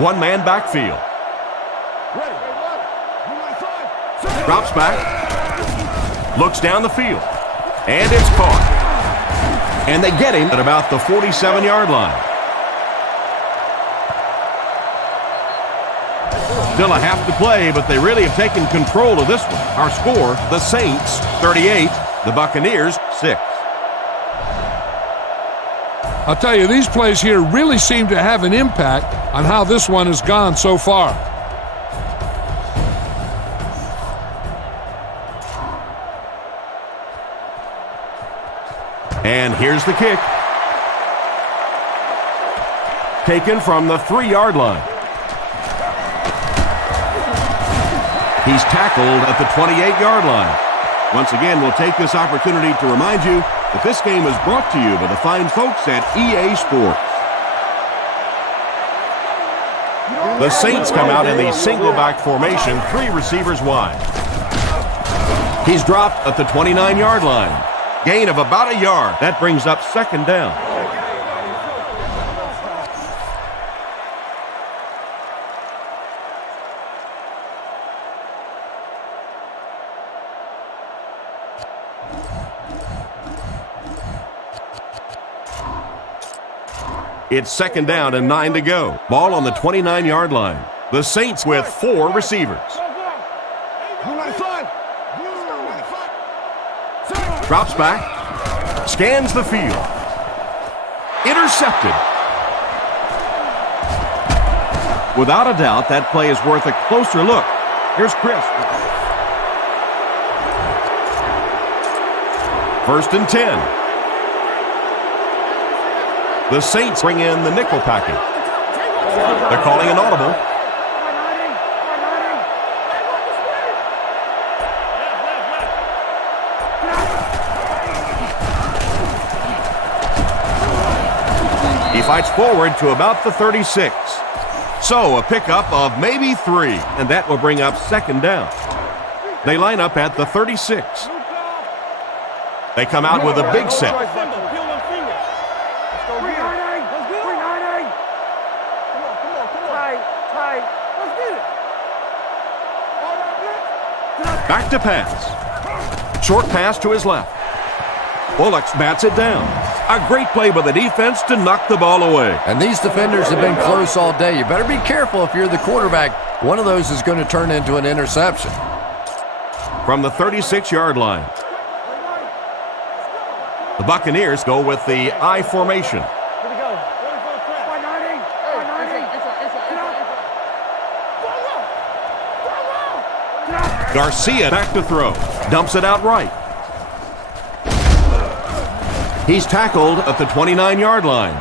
One-man backfield. Drops back. Looks down the field. And it's caught. And they get him at about the 47-yard line. Still a half to play, but they really have taken control of this one. Our score, the Saints, 38. The Buccaneers, 6. I'll tell you, these plays here really seem to have an impact on how this one has gone so far. And here's the kick. Taken from the 3-yard line. He's tackled at the 28-yard line. Once again, we'll take this opportunity to remind you that this game is brought to you by the fine folks at EA Sports. The Saints come out in the single back formation, 3 receivers wide. He's dropped at the 29-yard line. Gain of about a yard. That brings up second down. It's second down and 9 to go. Ball on the 29-yard line. The Saints with 4 receivers. Drops back. Scans the field. Intercepted. Without a doubt, that play is worth a closer look. Here's Chris. First and 10. The Saints bring in the nickel package. They're calling an audible. He fights forward to about the 36. So a pickup of maybe 3, and that will bring up second down. They line up at the 36. They come out with a big set. Back to pass. Short pass to his left. Bullocks bats it down. A great play by the defense to knock the ball away. And these defenders have been close all day. You better be careful if you're the quarterback. One of those is going to turn into an interception. From the 36-yard line. The Buccaneers go with the I formation. Garcia back to throw. Dumps it out right. He's tackled at the 29-yard line.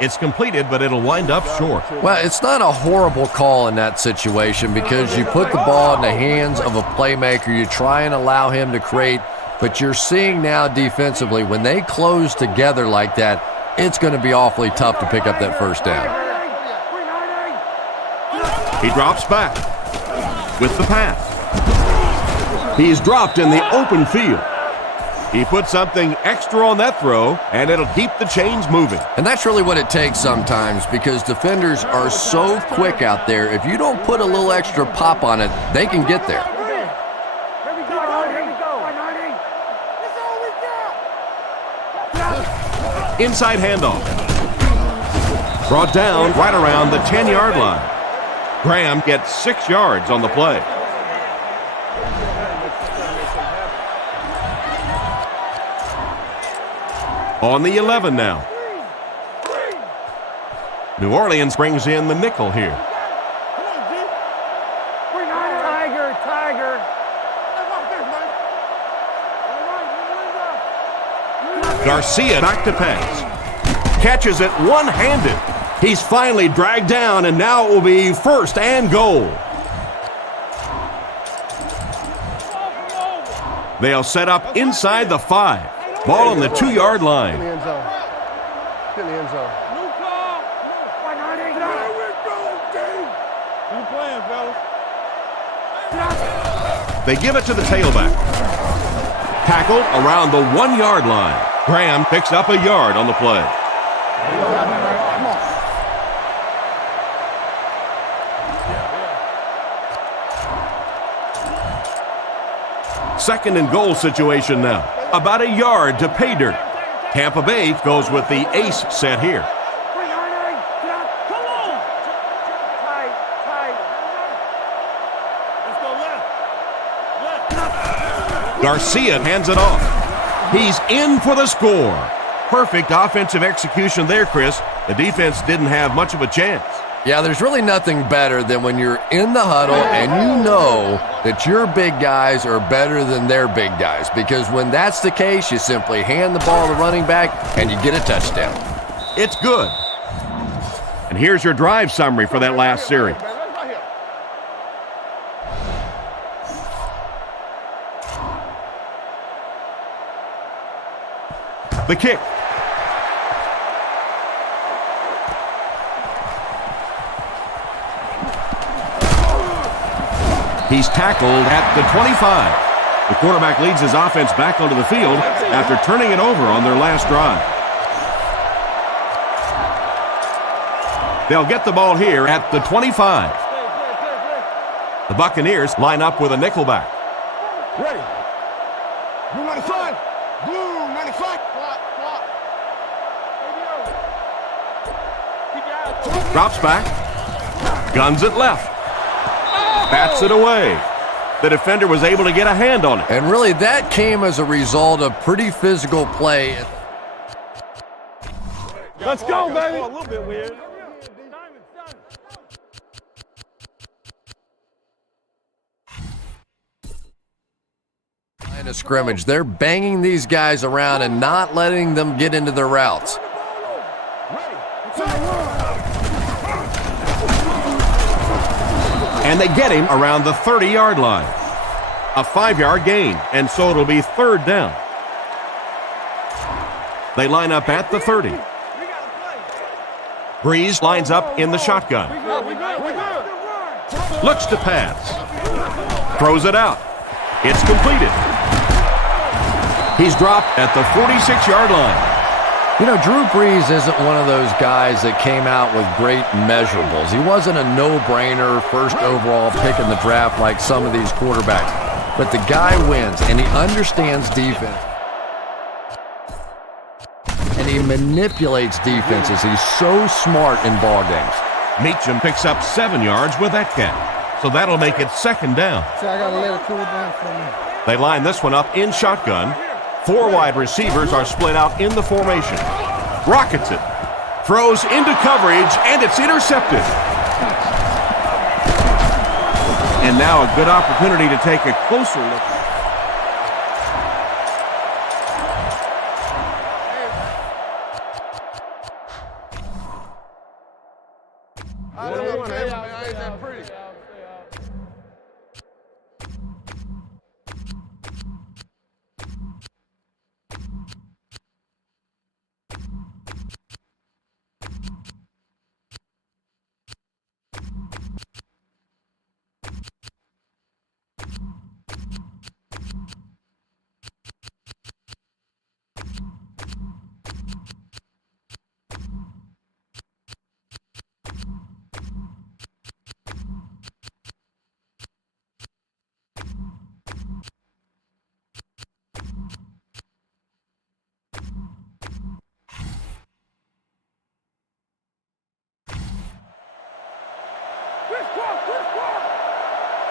It's completed, but it'll wind up short. Well, it's not a horrible call in that situation because you put the ball in the hands of a playmaker. You try and allow him to create, but you're seeing now defensively, when they close together like that, it's going to be awfully tough to pick up that first down. He drops back with the pass. He's dropped in the open field. He put something extra on that throw, and it'll keep the chains moving. And that's really what it takes sometimes because defenders are so quick out there. If you don't put a little extra pop on it, they can get there. Inside handoff. Brought down right around the 10-yard line. Graham gets 6 yards on the play. On the 11 now. New Orleans brings in the nickel here. Garcia back to pass. Catches it one-handed. He's finally dragged down, and now it will be first and goal. They'll set up inside the 5. Ball on the 2-yard line. Get in the end zone. They give it to the tailback. Tackled around the 1-yard line. Graham picks up a yard on the play. Second and goal situation now. About a yard to pay dirt. Tampa Bay goes with the ace set here. Garcia hands it off. He's in for the score. Perfect offensive execution there, Chris. The defense didn't have much of a chance. Yeah, there's really nothing better than when you're in the huddle and you know that your big guys are better than their big guys. Because when that's the case, you simply hand the ball to the running back and you get a touchdown. It's good. And here's your drive summary for that last series. The kick. He's tackled at the 25. The quarterback leads his offense back onto the field after turning it over on their last drive. They'll get the ball here at the 25. The Buccaneers line up with a nickelback. Ready. Blue 95. Blue 95. Drops back. Guns it left. Bats it away. The defender was able to get a hand on it. And really, that came as a result of pretty physical play. Let's go, baby. A little bit weird. of scrimmage. They're banging these guys around and not letting them get into their routes. And they get him around the 30-yard line. A 5-yard gain, and so it'll be 3rd down. They line up at the 30. Breeze lines up in the shotgun. Looks to pass. Throws it out. It's completed. He's dropped at the 46-yard line. You know, Drew Brees isn't one of those guys that came out with great measurables. He wasn't a no-brainer first overall pick in the draft like some of these quarterbacks. But the guy wins, and he understands defense. And he manipulates defenses. He's so smart in ball games. Meacham picks up 7 yards with that catch. So that'll make it 2nd down. See, I gotta let it cool down for me. They line this one up in shotgun. 4 wide receivers are split out in the formation. Rockets it. Throws into coverage, and it's intercepted. And now a good opportunity to take a closer look.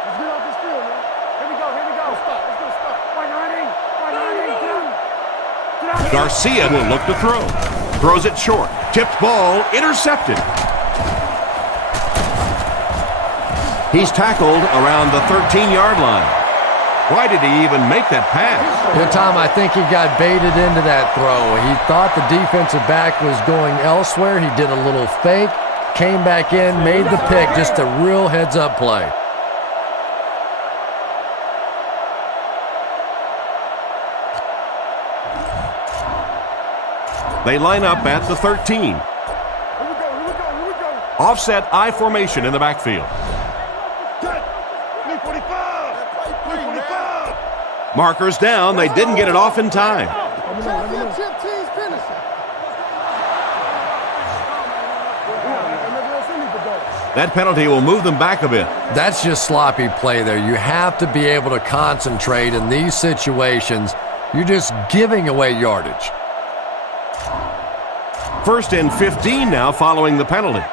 Let's get off this field, man. Here we go. Stop. Let's go. Garcia will look to throw. Throws it short. Tipped ball, intercepted. He's tackled around the 13-yard line. Why did he even make that pass? You know, Tom, I think he got baited into that throw. He thought the defensive back was going elsewhere. He did a little fake, came back in, made the pick, just a real heads-up play. They line up at the 13. Here we go. Offset I formation in the backfield. 345. Markers down. They didn't get it off in time. That penalty will move them back a bit. That's just sloppy play there. You have to be able to concentrate in these situations. You're just giving away yardage. 1st and 15 now following the penalty.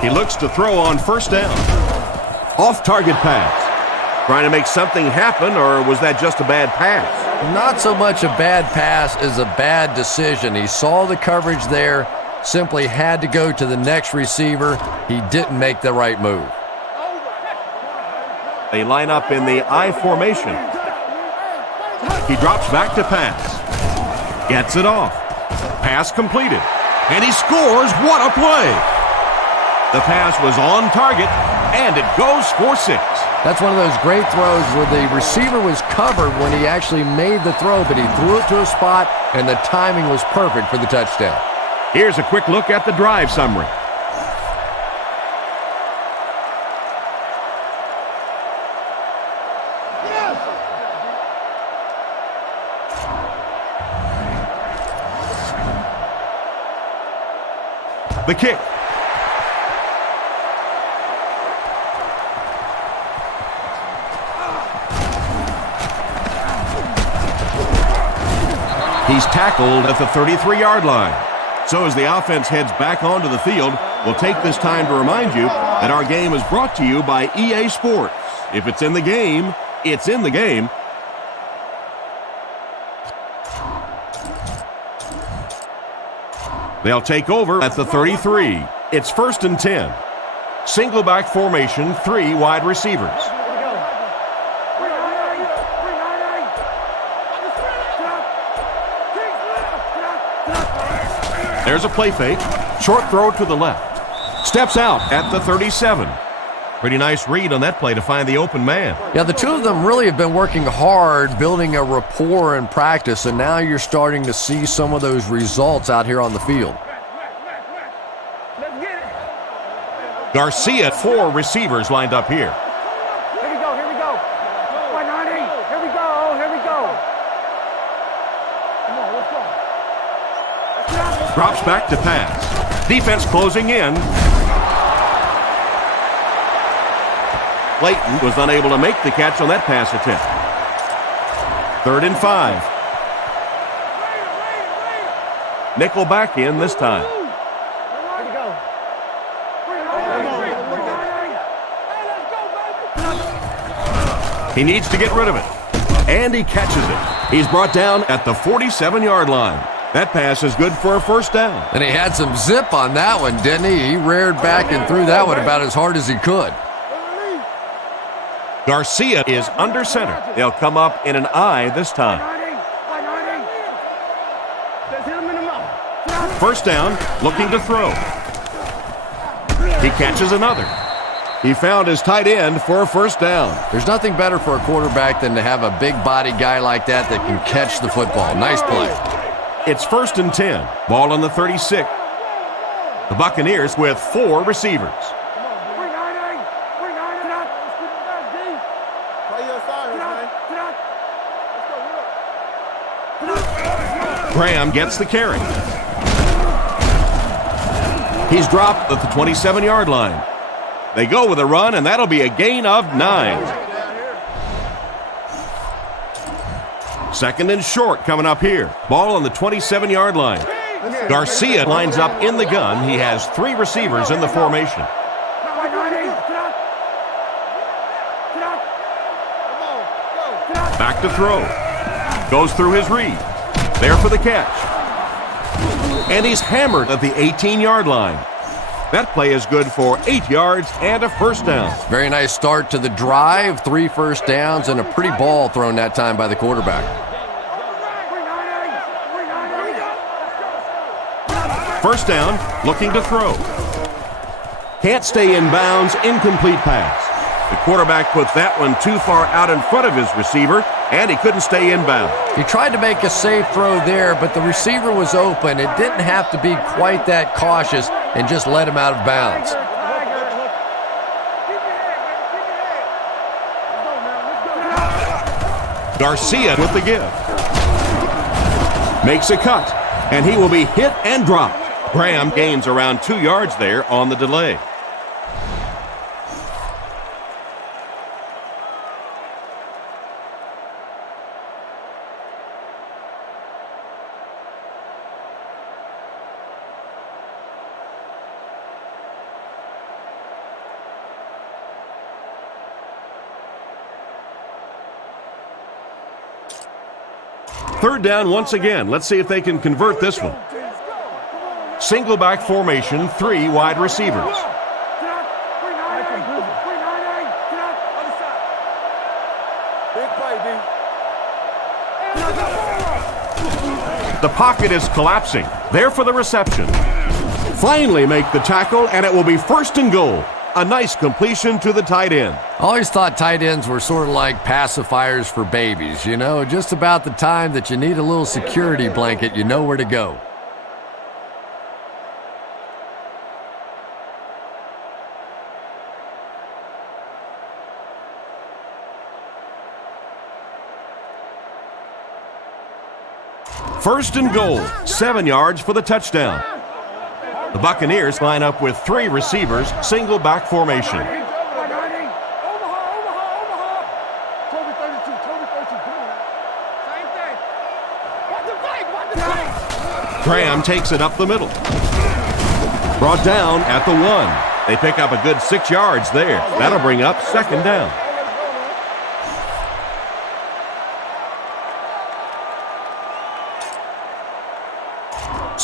He looks to throw on 1st down. Off-target pass. Trying to make something happen, or was that just a bad pass? Not so much a bad pass as a bad decision. He saw the coverage there, simply had to go to the next receiver. He didn't make the right move. They line up in the I formation. He drops back to pass. Gets it off. Pass completed. And he scores. What a play! The pass was on target, and it goes for 6. That's one of those great throws where the receiver was covered when he actually made the throw, but he threw it to a spot, and the timing was perfect for the touchdown. Here's a quick look at the drive summary. The kick. He's tackled at the 33-yard line. So as the offense heads back onto the field, we'll take this time to remind you that our game is brought to you by EA Sports. If it's in the game, it's in the game. They'll take over at the 33. It's 1st and 10. Single back formation, 3 wide receivers. There's a play fake. Short throw to the left. Steps out at the 37. Pretty nice read on that play to find the open man. Yeah, the two of them really have been working hard, building a rapport in practice, and now you're starting to see some of those results out here on the field. Garcia, 4 receivers lined up here. Here we go, here we go. 190, here we go, here we go. Come on, let's go. Drops back to pass. Defense closing in. Clayton was unable to make the catch on that pass attempt. 3rd and 5. Nickel back in this time. Here we go. He needs to get rid of it. And he catches it. He's brought down at the 47-yard line. That pass is good for a 1st down. And he had some zip on that one, didn't he? He reared back and threw that one about as hard as he could. Garcia is under center. They'll come up in an I this time. 1st down, looking to throw. He catches another. He found his tight end for a 1st down. There's nothing better for a quarterback than to have a big body guy like that that can catch the football. Nice play. It's 1st and 10. Ball on the 36. The Buccaneers with 4 receivers. Graham gets the carry. He's dropped at the 27-yard line. They go with a run, and that'll be a gain of 9. 2nd and short coming up here. Ball on the 27-yard line. Garcia lines up in the gun. He has 3 receivers in the formation. Back to throw. Goes through his read. There for the catch. And he's hammered at the 18-yard line. That play is good for 8 yards and a 1st down. Very nice start to the drive. 3 1st downs and a pretty ball thrown that time by the quarterback. 1st down, looking to throw. Can't stay in bounds, incomplete pass. The quarterback put that one too far out in front of his receiver, and he couldn't stay in bounds. He tried to make a safe throw there, but the receiver was open. It didn't have to be quite that cautious and just let him out of bounds. Garcia with the give. Makes a cut, and he will be hit and dropped. Graham gains around 2 yards there on the delay. Third down once again. Let's see if they can convert this one. Single back formation, 3 wide receivers. The pocket is collapsing. There for the reception. Finally make the tackle, and it will be 1st and goal. A nice completion to the tight end. I always thought tight ends were sort of like pacifiers for babies, you know, just about the time that you need a little security blanket, you know where to go. First and goal, 7 yards for the touchdown. The Buccaneers line up with 3 receivers, single back formation. Graham takes it up the middle. Brought down at the 1. They pick up a good 6 yards there. That'll bring up 2nd down.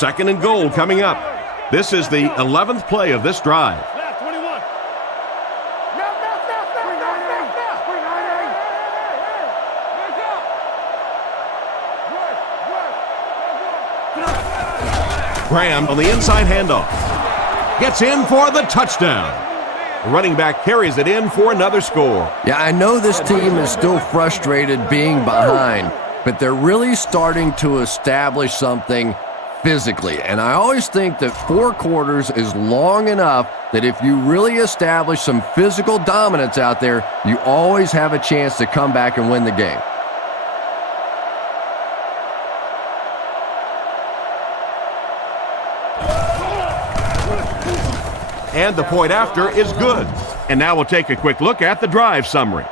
Second and goal coming up. This is the 11th play of this drive. Left, 21. Left. Graham on the inside handoff. Gets in for the touchdown. The running back carries it in for another score. Yeah, I know this team is still frustrated being behind, but they're really starting to establish something physically. And I always think that 4 quarters is long enough that if you really establish some physical dominance out there, you always have a chance to come back and win the game. And the point after is good. And now we'll take a quick look at the drive summary.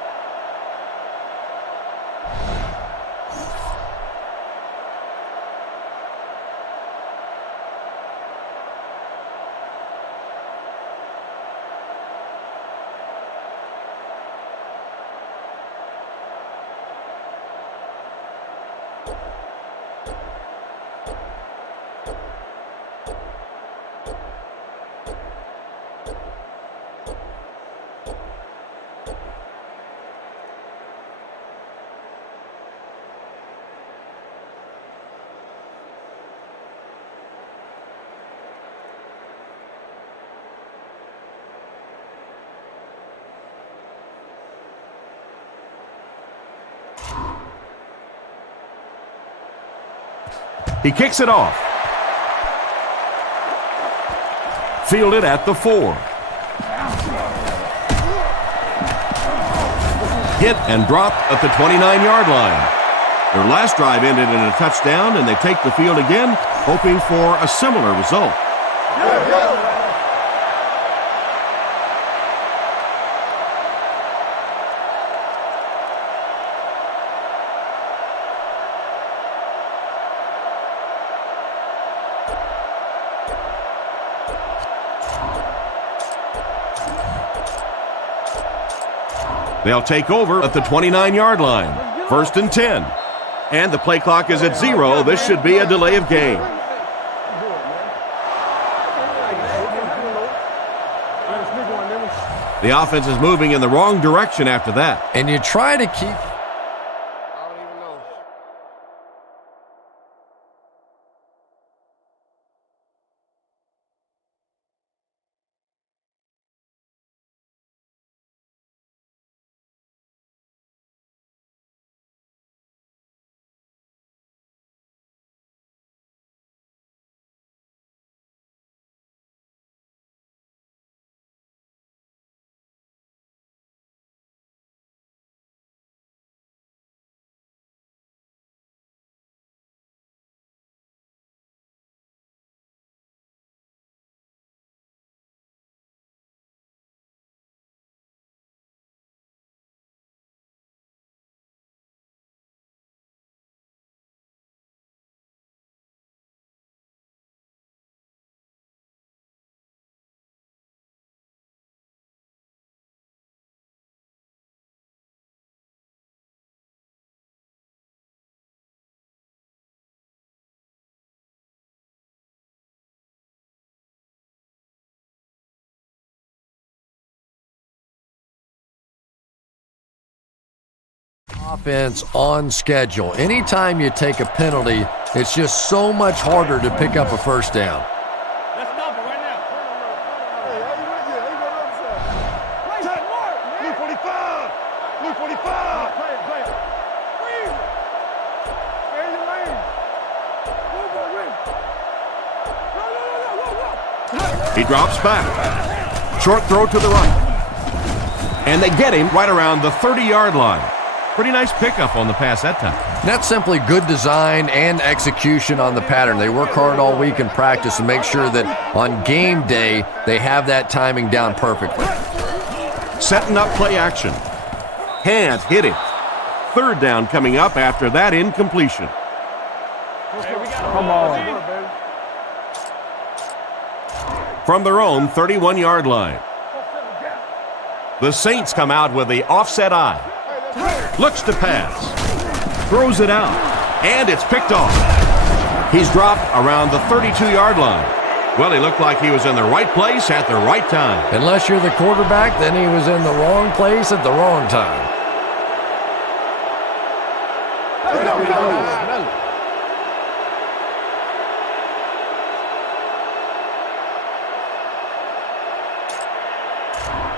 He kicks it off. Fielded at the 4. Hit and dropped at the 29-yard line. Their last drive ended in a touchdown, and they take the field again, hoping for a similar result. They'll take over at the 29-yard line. First and 10. And the play clock is at 0. This should be a delay of game. The offense is moving in the wrong direction after that. And you try to keep... Offense on schedule. Anytime you take a penalty, it's just so much harder to pick up a first down. Let's stop it right now. Blue 45. Blue 45. Play it. Freeze. Stay in your lane. Move. He drops back. Short throw to the right. And they get him right around the 30-yard line. Pretty nice pickup on the pass that time. That's simply good design and execution on the pattern. They work hard all week in practice to make sure that on game day they have that timing down perfectly. Setting up play action. Can't hit it. Third down coming up after that incompletion. Come on. From their own 31-yard line. The Saints come out with the offset eye. Looks to pass. Throws it out. And it's picked off. He's dropped around the 32-yard line. Well, he looked like he was in the right place at the right time. Unless you're the quarterback, then he was in the wrong place at the wrong time.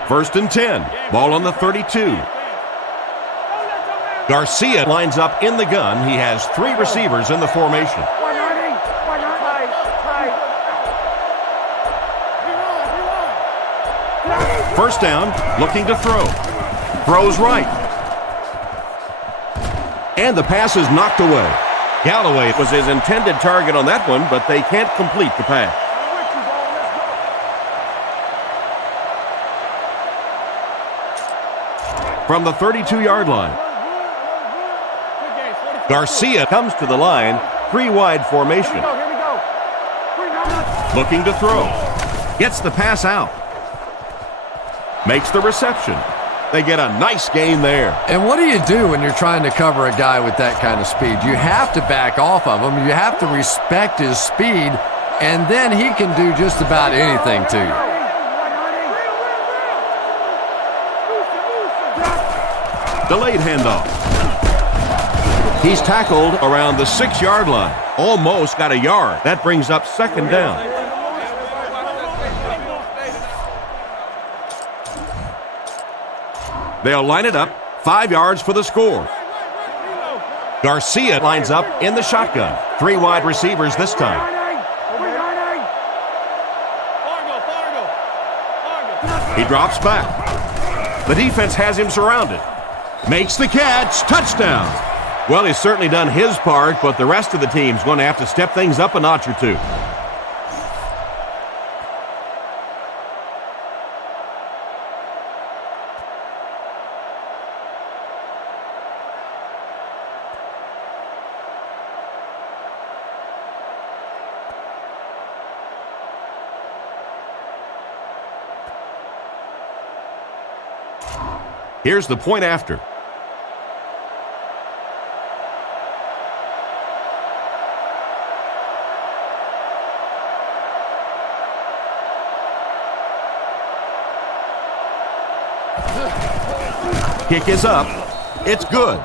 First and 10. Ball on the 32. Garcia lines up in the gun. He has 3 receivers in the formation. First down, looking to throw. Throws right. And the pass is knocked away. Galloway was his intended target on that one, but they can't complete the pass. From the 32-yard line, Garcia comes to the line, 3-wide formation. Looking to throw. Gets the pass out. Makes the reception. They get a nice gain there. And what do you do when you're trying to cover a guy with that kind of speed? You have to back off of him. You have to respect his speed, and then he can do just about anything to you. Delayed handoff. He's tackled around the 6-yard line. Almost got a yard. That brings up second down. They'll line it up, 5 yards for the score. Garcia lines up in the shotgun. 3 wide receivers this time. He drops back. The defense has him surrounded. Makes the catch. Touchdown. Well, he's certainly done his part, but the rest of the team's going to have to step things up a notch or two. Here's the point after. Kick is up. It's good.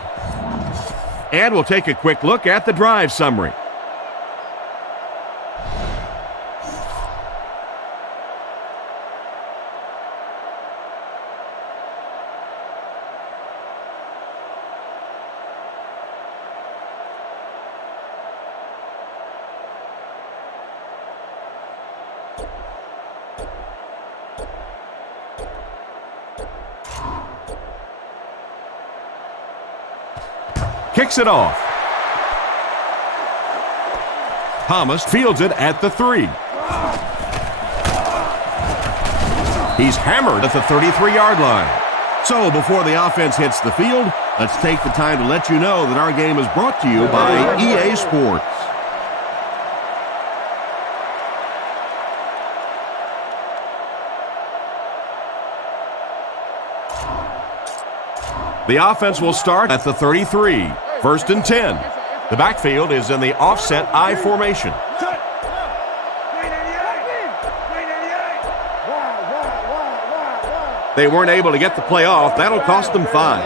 And we'll take a quick look at the drive summary. Kicks it off. Thomas fields it at the 3. He's hammered at the 33-yard line. So before the offense hits the field, let's take the time to let you know that our game is brought to you by EA Sports. The offense will start at the 33. First and 10. The backfield is in the offset I formation. They weren't able to get the play off. That'll cost them 5.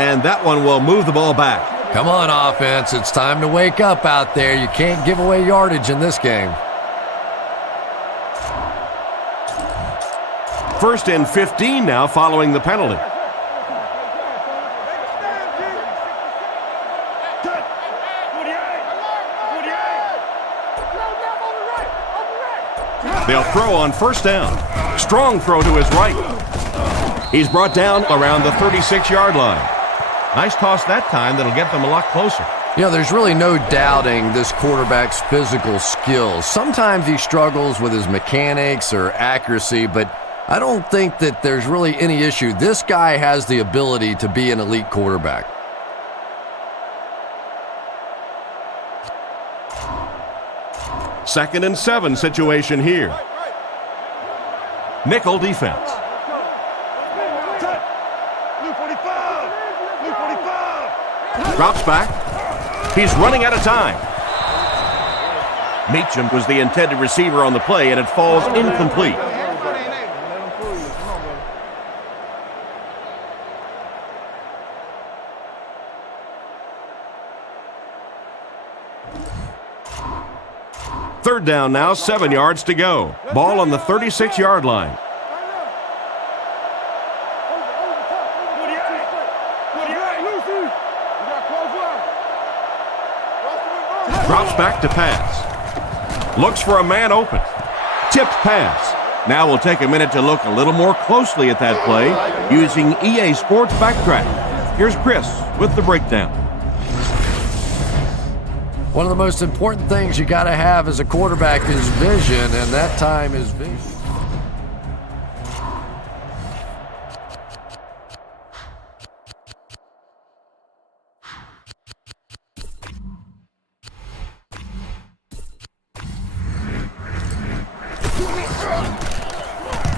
And that one will move the ball back. Come on, offense. It's time to wake up out there. You can't give away yardage in this game. First and 15 now following the penalty. They'll throw on first down. Strong throw to his right. He's brought down around the 36-yard line. Nice toss that time that'll get them a lot closer. You know, there's really no doubting this quarterback's physical skills. Sometimes he struggles with his mechanics or accuracy, but I don't think that there's really any issue. This guy has the ability to be an elite quarterback. Second and 7 situation here. Nickel defense. Drops back. He's running out of time. Meacham was the intended receiver on the play, and it falls incomplete. Third down now, 7 yards to go. Ball on the 36-yard line. Drops back to pass. Looks for a man open. Tipped pass. Now we'll take a minute to look a little more closely at that play using EA Sports Backtrack. Here's Chris with the breakdown. One of the most important things you got to have as a quarterback is vision, and that time is vision.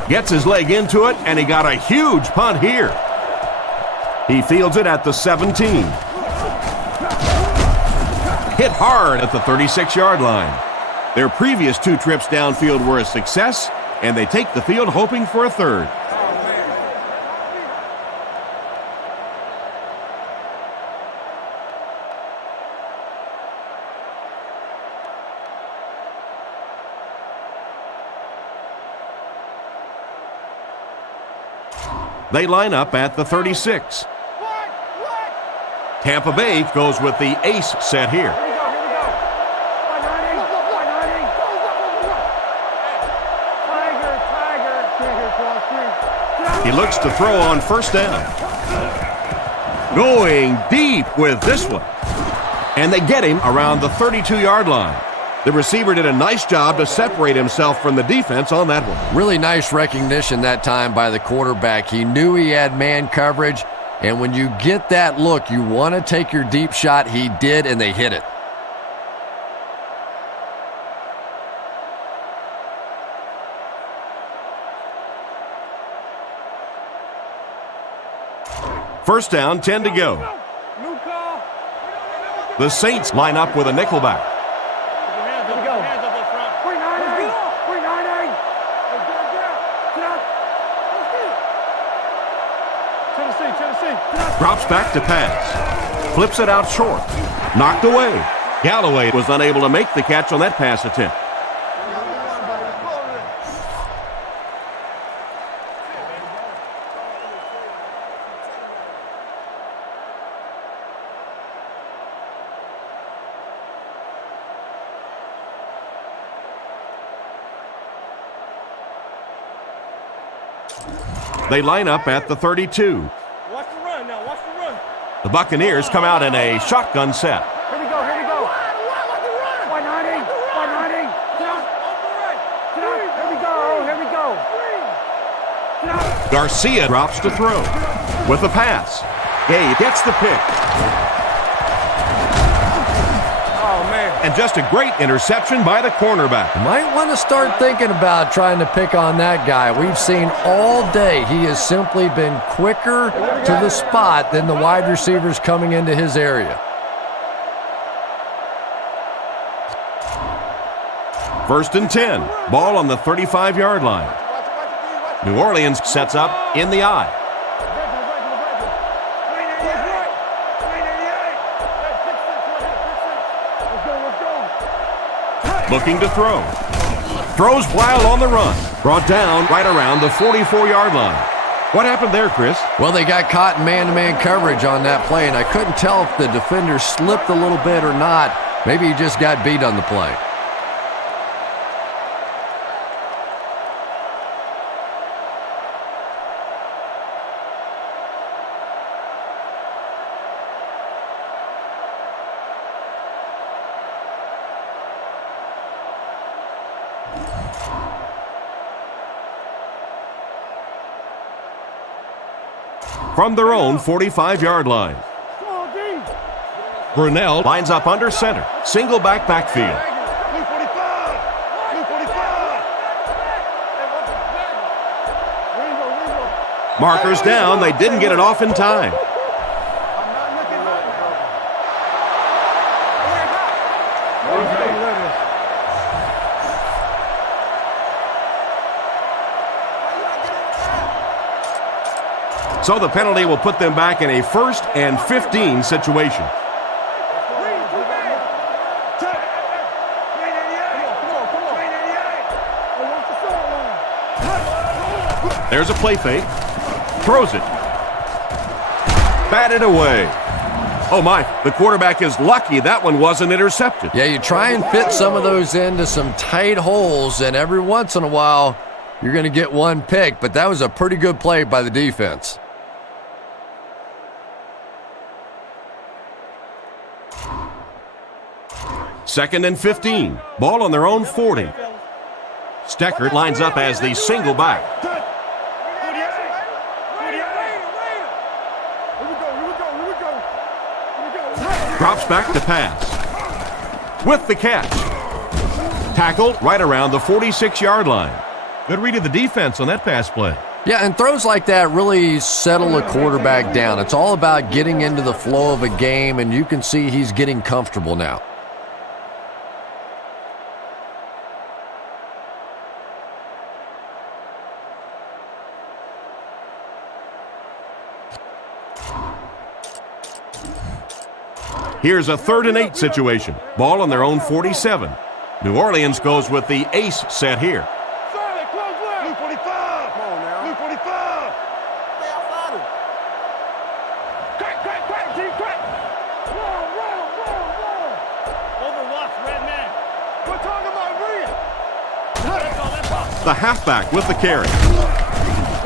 Gets his leg into it, and he got a huge punt here. He fields it at the 17. Hit hard at the 36-yard line. Their previous 2 trips downfield were a success, and they take the field hoping for a third. They line up at the 36. Tampa Bay goes with the ace set here. He looks to throw on first down. Going deep with this one. And they get him around the 32-yard line. The receiver did a nice job to separate himself from the defense on that one. Really nice recognition that time by the quarterback. He knew he had man coverage, and when you get that look, you want to take your deep shot. He did, and they hit it. First down, 10 to go. The Saints line up with a nickelback. Drops back to pass. Flips it out short. Knocked away. Galloway was unable to make the catch on that pass attempt. They line up at the 32. Watch the run now. Watch the run. The Buccaneers come out in a shotgun set. Here we go. Here we go. Wide hiding. Wide hiding. Here we go. Here we go. Garcia drops to throw. With the pass. Gabe gets the pick. And just a great interception by the cornerback. Might want to start thinking about trying to pick on that guy. We've seen all day he has simply been quicker to the spot than the wide receivers coming into his area. First and 10. Ball on the 35-yard line. New Orleans sets up in the eye. Looking to throw. Throws while on the run. Brought down right around the 44-yard line. What happened there, Chris? Well, they got caught in man-to-man coverage on that play, and I couldn't tell if the defender slipped a little bit or not. Maybe he just got beat on the play. From their own 45-yard line. Brunell lines up under center. Single backfield. Markers down. They didn't get it off in time. So the penalty will put them back in a 1st and 15 situation. There's a play fake. Throws it. Batted away. Oh my, the quarterback is lucky that one wasn't intercepted. Yeah, you try and fit some of those into some tight holes, and every once in a while, you're going to get one pick, but that was a pretty good play by the defense. Second and 15. Ball on their own 40. Stecker lines up as the single back. Drops back to pass. With the catch. Tackled right around the 46-yard line. Good read of the defense on that pass play. Yeah, and throws like that really settle a quarterback down. It's all about getting into the flow of a game, and you can see he's getting comfortable now. Here's a 3rd and 8 situation. Ball on their own 47. New Orleans goes with the ace set here. Solid, close left. Blue 45. Come on now. Blue 45. Stay outside him. Crack, G, crack. Roll. Overwatch, red man. We're talking about real. Let's go. The halfback with the carry.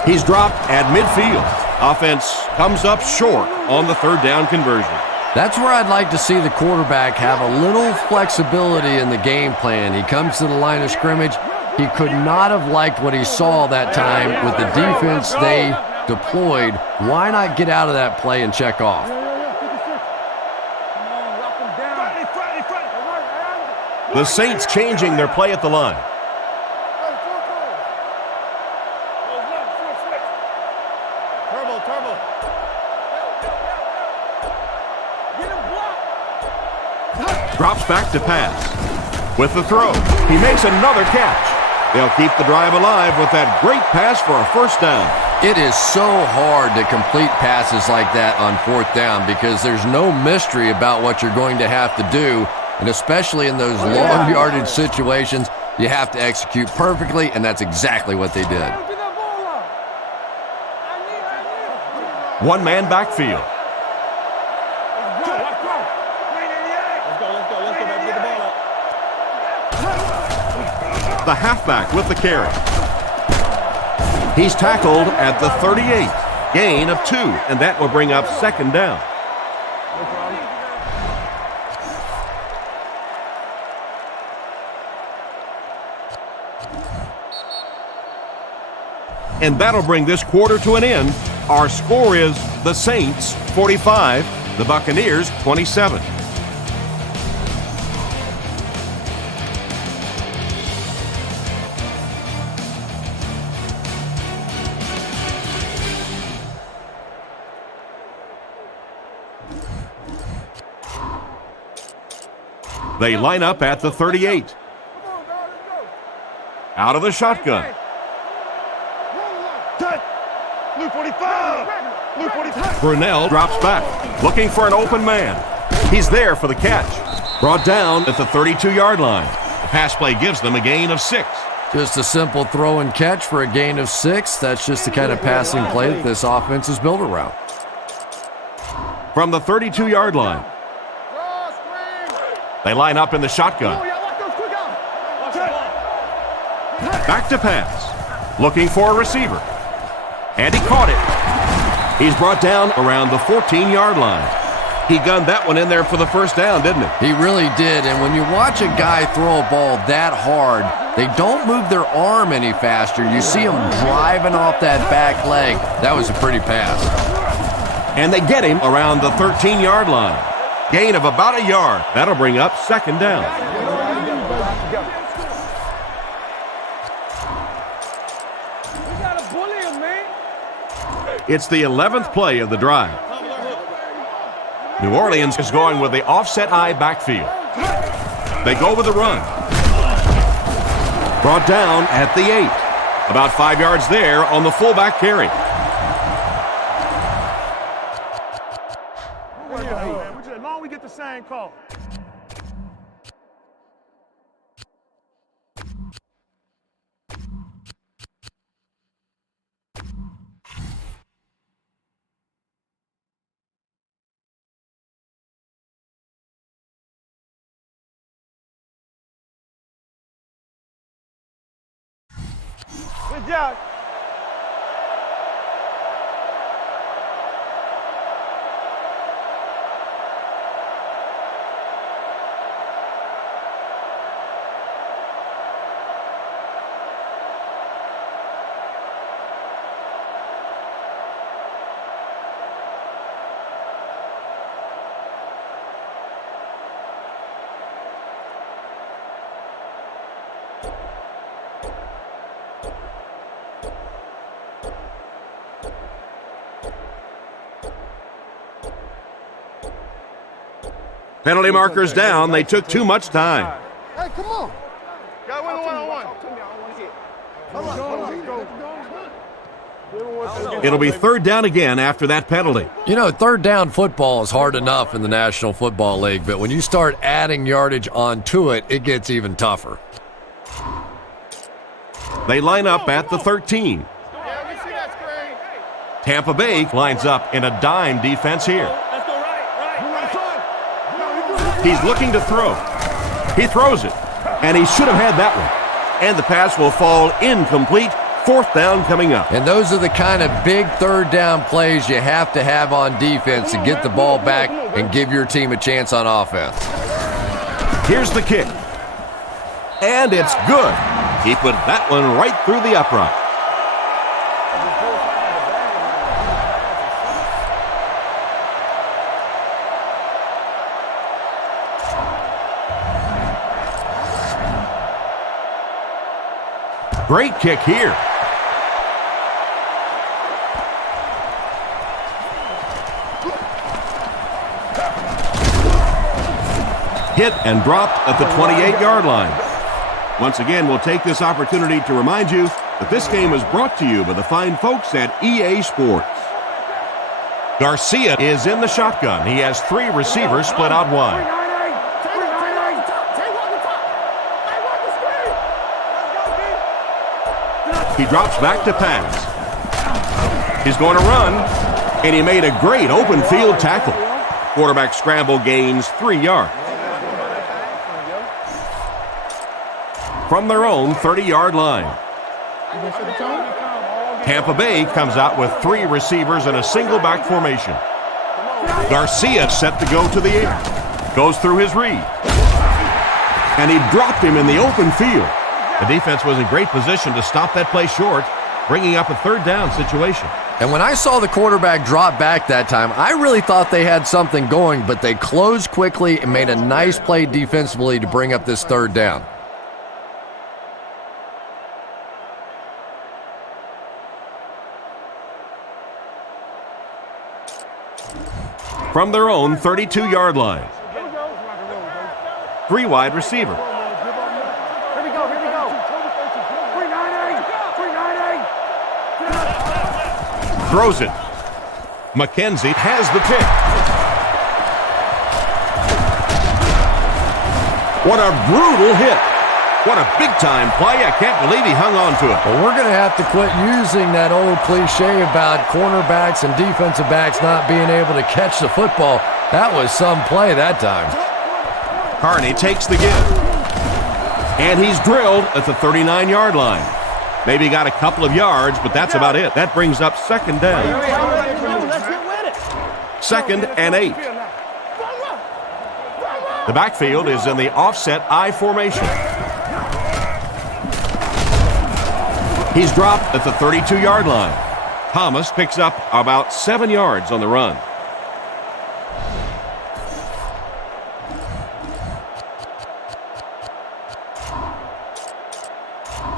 He's dropped at midfield. Offense comes up short on the 3rd down conversion. That's where I'd like to see the quarterback have a little flexibility in the game plan. He comes to the line of scrimmage. He could not have liked what he saw that time with the defense they deployed. Why not get out of that play and check off? The Saints changing their play at the line. Drops back to pass. With the throw, he makes another catch. They'll keep the drive alive with that great pass for a 1st down. It is so hard to complete passes like that on 4th down because there's no mystery about what you're going to have to do, and especially in those long yardage situations, you have to execute perfectly, and that's exactly what they did. One-man backfield. The halfback with the carry. He's tackled at the 38. Gain of 2, and that will bring up 2nd down. And that'll bring this quarter to an end. Our score is the Saints 45, the Buccaneers 27. They line up at the 38. Out of the shotgun. Blue 45. Blue 45. Brunell drops back, looking for an open man. He's there for the catch. Brought down at the 32-yard line. The pass play gives them a gain of 6. Just a simple throw and catch for a gain of 6. That's just the kind of passing play that this offense is built around. From the 32-yard line, they line up in the shotgun. Back to pass. Looking for a receiver. And he caught it. He's brought down around the 14-yard line. He gunned that one in there for the 1st down, didn't he? He really did. And when you watch a guy throw a ball that hard, they don't move their arm any faster. You see him driving off that back leg. That was a pretty pass. And they get him around the 13-yard line. Gain of about a yard. That'll bring up 2nd down. It's the 11th play of the drive. New Orleans is going with the offset I backfield. They go with the run. Brought down at the 8. About 5 yards there on the fullback carry. job. Penalty markers down. They took too much time. Hey, come on. Got win one-on-one. It'll be third down again after that penalty. You know, third down football is hard enough in the National Football League, but when you start adding yardage onto it, it gets even tougher. They line up at the 13. Tampa Bay lines up in a dime defense here. He's looking to throw. He throws it, and he should have had that one. And the pass will fall incomplete. Fourth down coming up. And those are the kind of big third down plays you have to have on defense to get the ball back and give your team a chance on offense. Here's the kick. And it's good. He put that one right through the upright. Great kick here. Hit and dropped at the 28-yard line. Once again, we'll take this opportunity to remind you that this game is brought to you by the fine folks at EA Sports. Garcia is in the shotgun. He has three receivers split out wide. He drops back to pass. He's going to run, and he made a great open field tackle. Quarterback scramble gains 3 yards. From their own 30-yard line. Tampa Bay comes out with three receivers in a single back formation. Garcia set to go to the air. Goes through his read. And he dropped him in the open field. The defense was in great position to stop that play short, bringing up a third down situation. And when I saw the quarterback drop back that time, I really thought they had something going, but they closed quickly and made a nice play defensively to bring up this third down. From their own 32-yard line. Three wide receiver. Throws it. McKenzie has the pick. What a brutal hit. What a big-time play. I can't believe he hung on to it. Well, we're going to have to quit using that old cliche about cornerbacks and defensive backs not being able to catch the football. That was some play that time. Carney takes the give. And he's drilled at the 39-yard line. Maybe got a couple of yards, but that's about it. That brings up second down. 2nd and 8. The backfield is in the offset I formation. He's dropped at the 32-yard line. Thomas picks up about 7 yards on the run.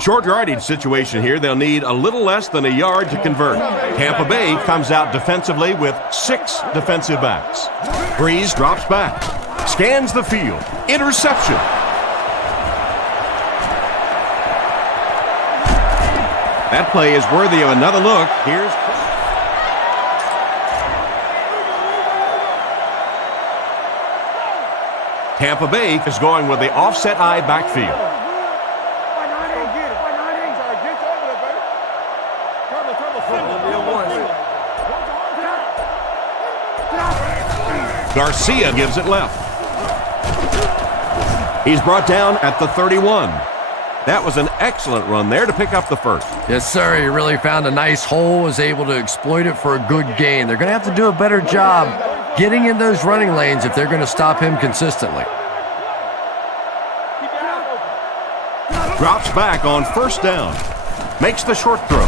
Short yardage situation here. They'll need a little less than a yard to convert. Tampa Bay comes out defensively with 6 defensive backs. Breeze drops back. Scans the field. Interception. That play is worthy of another look. Here's Tampa Bay is going with the offset I backfield. Garcia gives it left. He's brought down at the 31. That was an excellent run there to pick up the first. Yes, sir. He really found a nice hole, was able to exploit it for a good gain. They're going to have to do a better job getting in those running lanes if they're going to stop him consistently. Drops back on first down. Makes the short throw.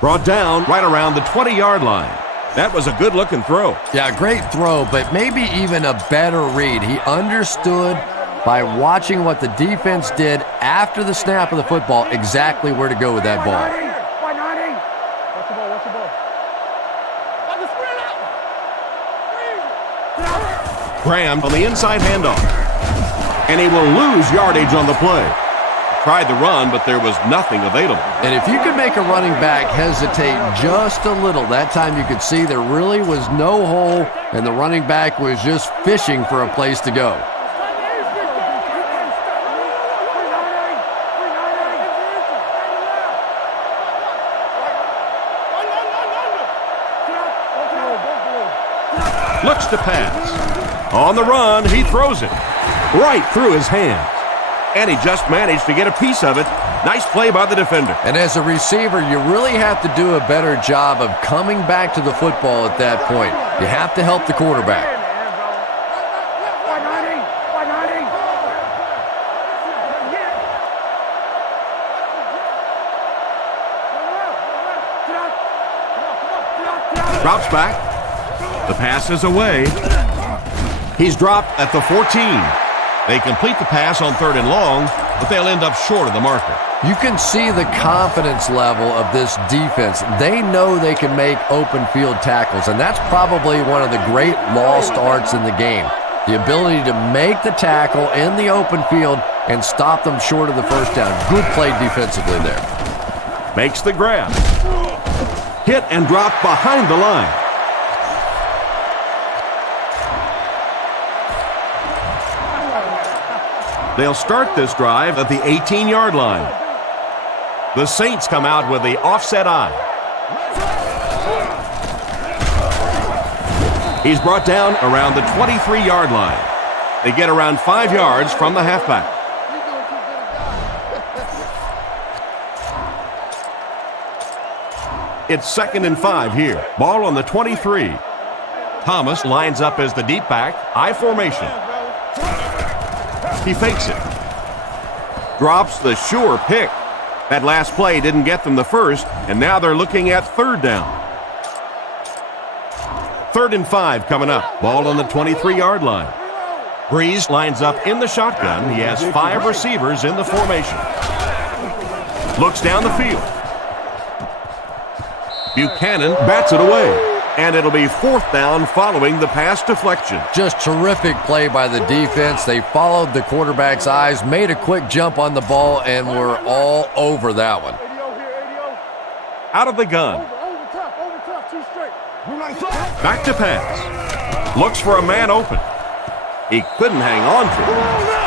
Brought down right around the 20-yard line. That was a good-looking throw. Yeah, great throw, but maybe even a better read. He understood by watching what the defense did after the snap of the football exactly where to go with that ball. Graham on the inside handoff. And he will lose yardage on the play. Tried the run, but there was nothing available. And if you could make a running back hesitate just a little, that time you could see there really was no hole, and the running back was just fishing for a place to go. Looks to pass. On the run, he throws it right through his hands. And he just managed to get a piece of it. Nice play by the defender. And as a receiver, you really have to do a better job of coming back to the football at that point. You have to help the quarterback. Drops back. The pass is away. He's dropped at the 14. They complete the pass on 3rd and long, but they'll end up short of the marker. You can see the confidence level of this defense. They know they can make open field tackles, and that's probably one of the great lost arts in the game. The ability to make the tackle in the open field and stop them short of the first down. Good play defensively there. Makes the grab. Hit and drop behind the line. They'll start this drive at the 18-yard line. The Saints come out with the offset eye. He's brought down around the 23-yard line. They get around 5 yards from the halfback. It's 2nd and 5 here. Ball on the 23. Thomas lines up as the deep back, I formation. He fakes it. Drops the sure pick. That last play didn't get them the first, and now they're looking at 3rd down. 3rd and 5 coming up. Ball on the 23-yard line. Breeze lines up in the shotgun. He has 5 receivers in the formation. Looks down the field. Buchanan bats it away. And it'll be 4th down following the pass deflection. Just terrific play by the defense. They followed the quarterback's eyes, made a quick jump on the ball, and were all over that one. Out of the gun. Back to pass. Looks for a man open. He couldn't hang on to it.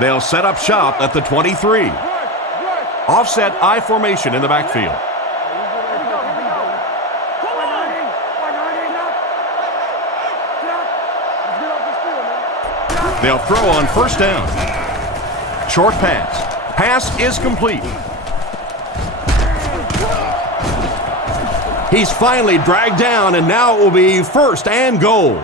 They'll set up shop at the 23. Offset I formation in the backfield. They'll throw on first down. Short pass. Pass is complete. He's finally dragged down, and now it will be first and goal.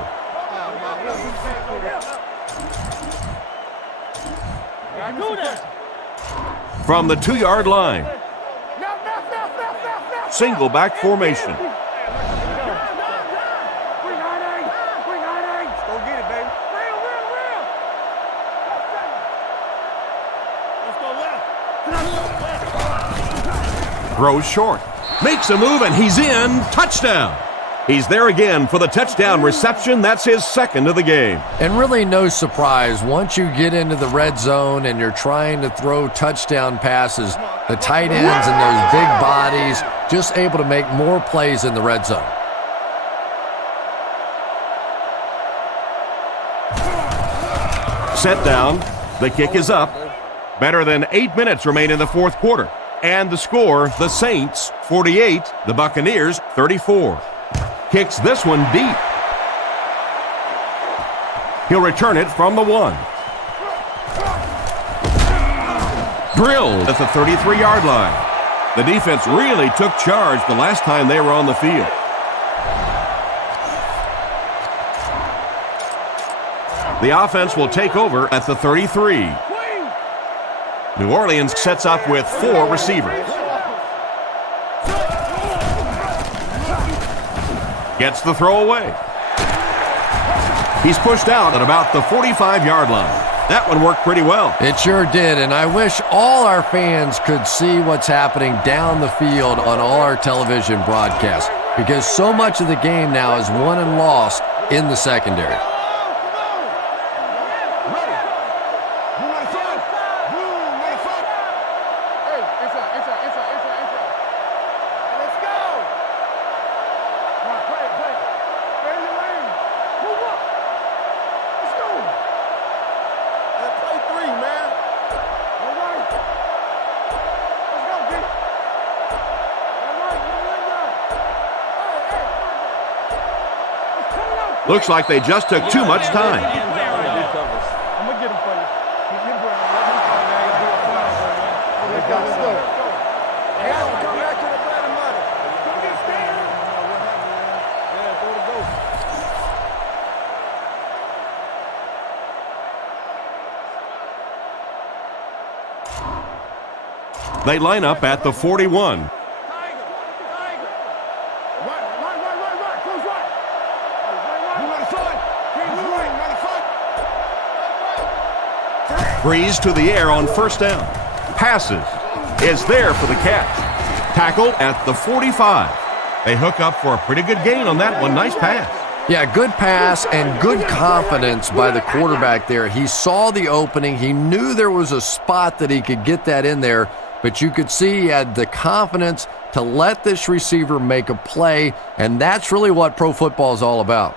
From the 2-yard line. Single back formation. Throws short. Makes a move, and he's in. Touchdown. He's there again for the touchdown reception. That's his second of the game. And really no surprise, once you get into the red zone and you're trying to throw touchdown passes, the tight ends and those big bodies just able to make more plays in the red zone. Set down. The kick is up. Better than 8 minutes remain in the fourth quarter. And the score, the Saints 48, the Buccaneers 34. Kicks this one deep. He'll return it from the 1. Drilled at the 33-yard line. The defense really took charge the last time they were on the field. The offense will take over at the 33. New Orleans sets up with 4 receivers. Gets the throw away. He's pushed out at about the 45-yard line. That one worked pretty well. It sure did, and I wish all our fans could see what's happening down the field on all our television broadcasts, because so much of the game now is won and lost in the secondary. Looks like they just took too much time. I'm going to get him for you. Let's go. I got to come back to the bread and butter. Don't get scared. Yeah, throw the goat. They line up at the 41. Breeze to the air on first down. Passes. Is there for the catch. Tackle at the 45. They hook up for a pretty good gain on that one. Nice pass. Yeah, good pass and good confidence by the quarterback there. He saw the opening. He knew there was a spot that he could get that in there, but you could see he had the confidence to let this receiver make a play, and that's really what pro football is all about.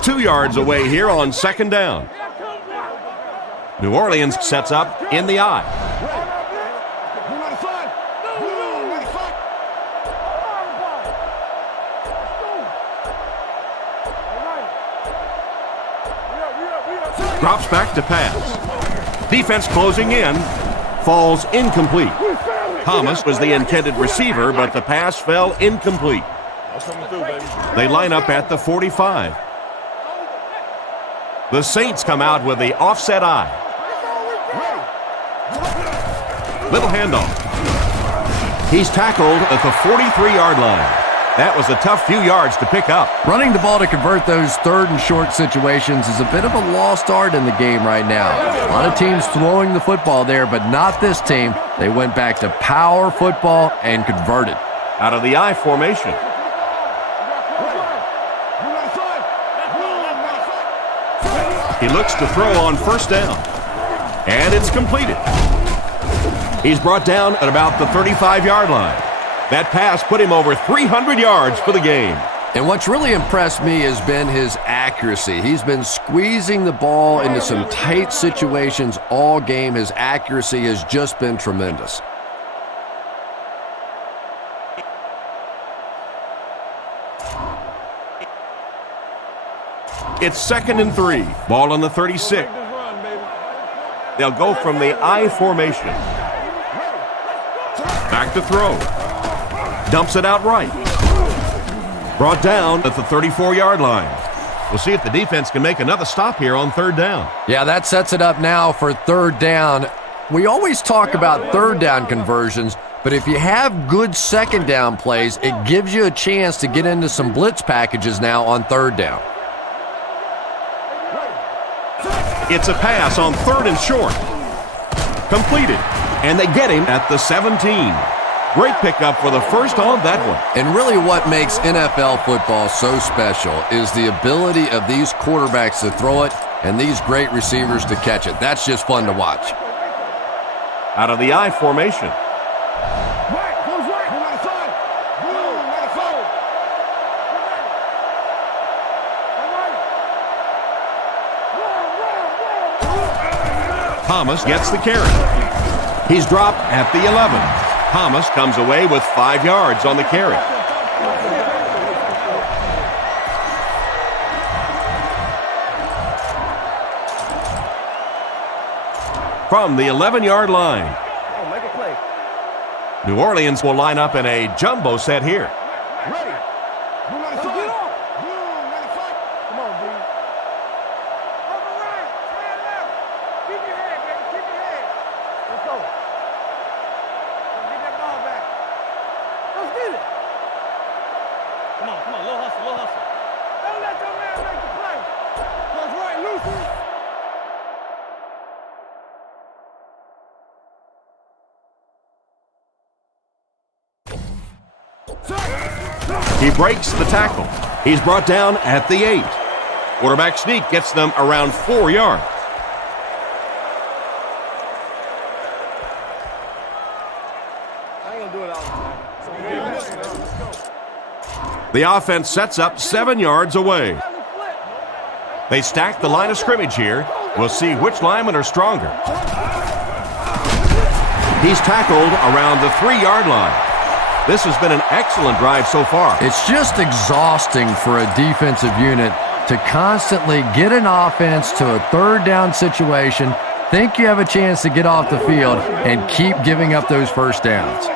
Two yards away here on second down. New Orleans sets up in the I. Drops back to pass. Defense closing in. falls incomplete. Thomas was the intended receiver, but the pass fell incomplete. They line up at the 45. The Saints come out with the offset eye. Little handoff. He's tackled at the 43-yard line. That was a tough few yards to pick up. Running the ball to convert those third and short situations is a bit of a lost art in the game right now. A lot of teams throwing the football there, but not this team. They went back to power football and converted. Out of the I formation. He looks to throw on first down. And it's completed. He's brought down at about the 35-yard line. That pass put him over 300 yards for the game. And what's really impressed me has been his accuracy. He's been squeezing the ball into some tight situations all game. His accuracy has just been tremendous. It's 2nd and 3. Ball on the 36. They'll go from the I formation. Back to throw. Dumps it out right. Brought down at the 34-yard line. We'll see if the defense can make another stop here on third down. Yeah, that sets it up now for third down. We always talk about third down conversions, but if you have good second down plays, it gives you a chance to get into some blitz packages now on third down. It's a pass on 3rd and short. Completed. And they get him at the 17. Great pickup for the first on that one. And really what makes NFL football so special is the ability of these quarterbacks to throw it and these great receivers to catch it. That's just fun to watch. Out of the I formation. Thomas gets the carry. He's dropped at the 11. Thomas comes away with 5 yards on the carry. From the 11-yard line. New Orleans will line up in a jumbo set here. He breaks the tackle. He's brought down at the 8. Quarterback sneak gets them around 4 yards. The offense sets up 7 yards away. They stack the line of scrimmage here. We'll see which linemen are stronger. He's tackled around the 3-yard line. This has been an excellent drive so far. It's just exhausting for a defensive unit to constantly get an offense to a third down situation, think you have a chance to get off the field, and keep giving up those first downs.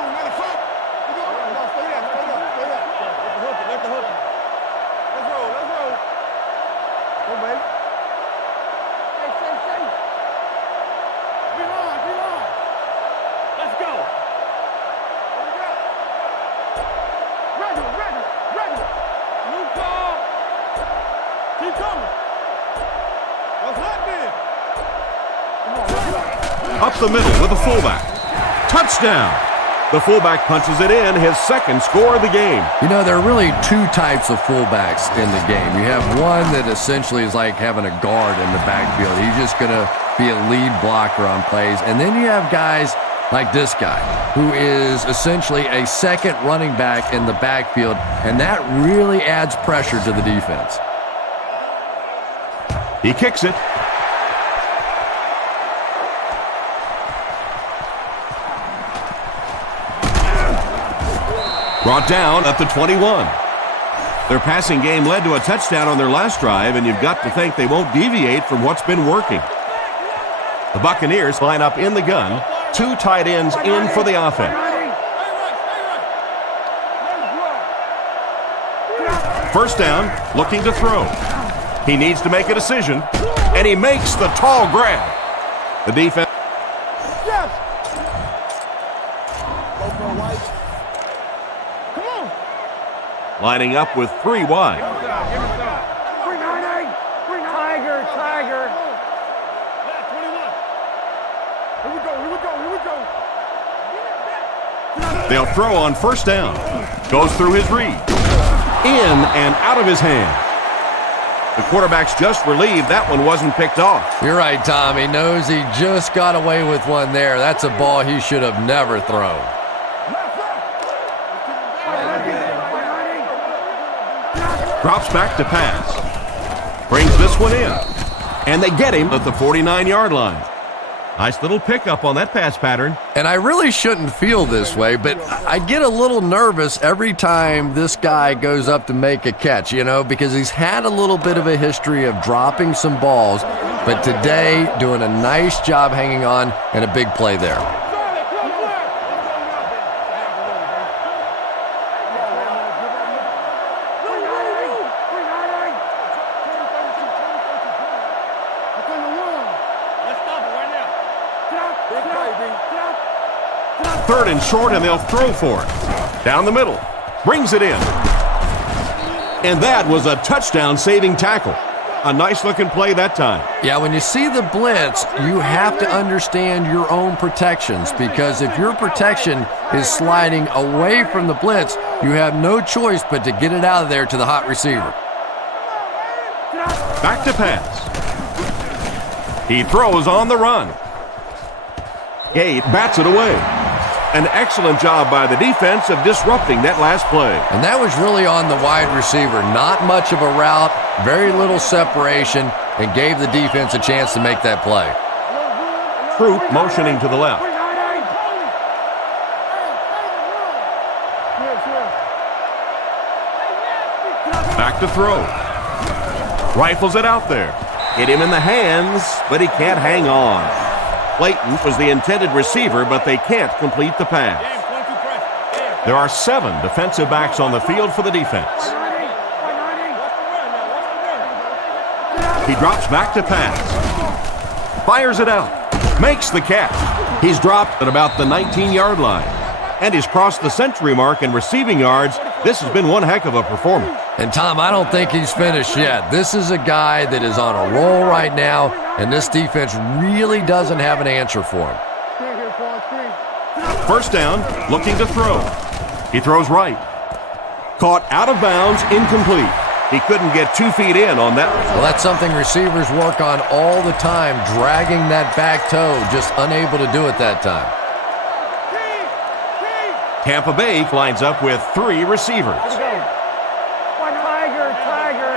Up the middle with a fullback. Touchdown! The fullback punches it in, his second score of the game. You know, there are really two types of fullbacks in the game. You have one that essentially is like having a guard in the backfield. He's just going to be a lead blocker on plays. And then you have guys like this guy, who is essentially a second running back in the backfield, and that really adds pressure to the defense. He kicks it. Brought down at the 21. Their passing game led to a touchdown on their last drive, and you've got to think they won't deviate from what's been working. The Buccaneers line up in the gun. 2 tight ends in for the offense. First down, looking to throw. He needs to make a decision, and he makes the tall grab. The defense. Yes. Go for a white. Come on. Lining up with 3 wide. Tiger. Here we go. They'll throw on first down. Goes through his read. In and out of his hand. The quarterback's just relieved that one wasn't picked off. You're right, Tom. He knows he just got away with one there. That's a ball he should have never thrown. Drops back to pass. Brings this one in. And they get him at the 49-yard line. Nice little pickup on that pass pattern. And I really shouldn't feel this way, but I get a little nervous every time this guy goes up to make a catch, because he's had a little bit of a history of dropping some balls, but today doing a nice job hanging on and a big play there. Third and short, and they'll throw for it. Down the middle. Brings it in. And that was a touchdown-saving tackle. A nice-looking play that time. Yeah, when you see the blitz, you have to understand your own protections, because if your protection is sliding away from the blitz, you have no choice but to get it out of there to the hot receiver. Back to pass. He throws on the run. Gate bats it away. An excellent job by the defense of disrupting that last play. And that was really on the wide receiver. Not much of a route, very little separation, and gave the defense a chance to make that play. Troop motioning to the left. Back to throw. Rifles it out there. Hit him in the hands, but he can't hang on. Clayton was the intended receiver, but they can't complete the pass. There are 7 defensive backs on the field for the defense. He drops back to pass. Fires it out. Makes the catch. He's dropped at about the 19-yard line. And he's crossed the century mark in receiving yards. This has been one heck of a performance. And Tom, I don't think he's finished yet. This is a guy that is on a roll right now, and this defense really doesn't have an answer for him. First down, looking to throw. He throws right. Caught out of bounds, incomplete. He couldn't get 2 feet in on that one. Well, that's something receivers work on all the time, dragging that back toe, just unable to do it that time. Tampa Bay lines up with 3 receivers. Tiger.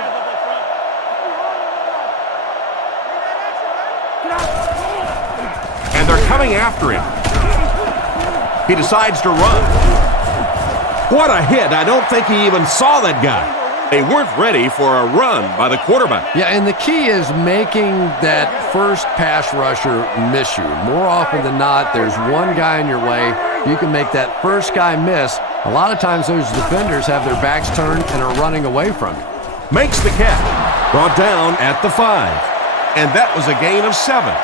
And they're coming after him. He decides to run. What a hit. I don't think he even saw that guy. They weren't ready for a run by the quarterback. Yeah, and the key is making that first pass rusher miss you. More often than not, there's one guy in your way. You can make that first guy miss. A lot of times those defenders have their backs turned and are running away from you. Makes the catch. Brought down at the 5. And that was a gain of 7.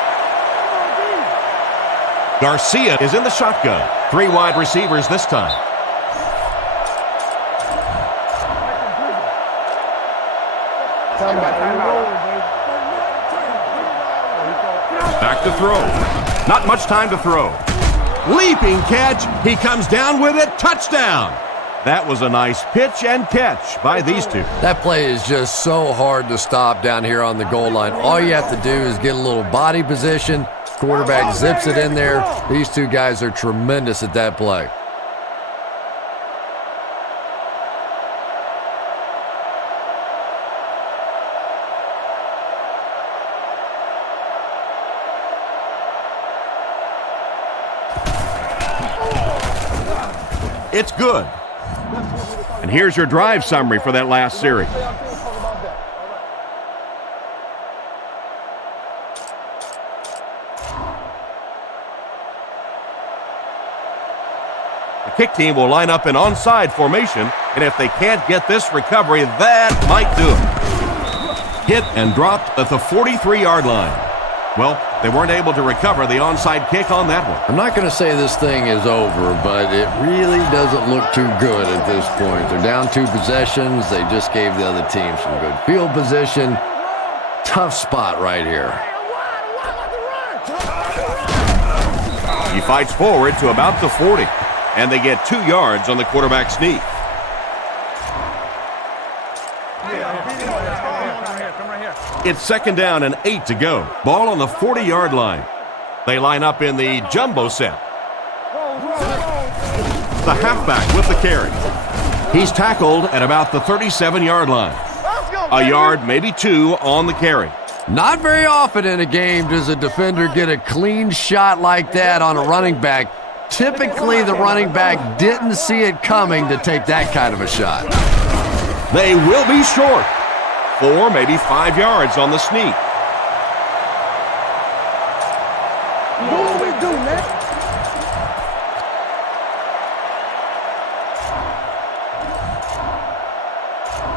Garcia is in the shotgun. 3 wide receivers this time. Back to throw. Not much time to throw. Leaping catch. He comes down with it. Touchdown. That was a nice pitch and catch by these 2. That play is just so hard to stop down here on the goal line. All you have to do is get a little body position. Quarterback zips it in there. These 2 guys are tremendous at that play. It's good. And here's your drive summary for that last series. Kick team will line up in onside formation, and if they can't get this recovery, that might do it. Hit and dropped at the 43-yard line. Well, they weren't able to recover the onside kick on that one. I'm not going to say this thing is over, but it really doesn't look too good at this point. They're down 2 possessions. They just gave the other team some good field position. Tough spot right here. He fights forward to about the 40, and they get 2 yards on the quarterback sneak. It's 2nd down and 8 to go. Ball on the 40-yard line. They line up in the jumbo set. The halfback with the carry. He's tackled at about the 37-yard line. A yard, maybe 2 on the carry. Not very often in a game does a defender get a clean shot like that on a running back. Typically, the running back didn't see it coming to take that kind of a shot. They will be short. 4, maybe 5 yards on the sneak. What do we do, man?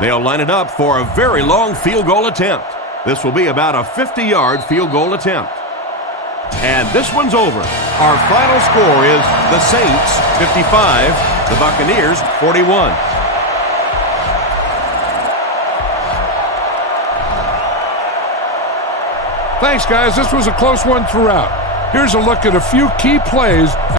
They'll line it up for a very long field goal attempt. This will be about a 50-yard field goal attempt. And this one's over. Our final score is the Saints 55, the Buccaneers 41. Thanks, guys. This was a close one throughout. Here's a look at a few key plays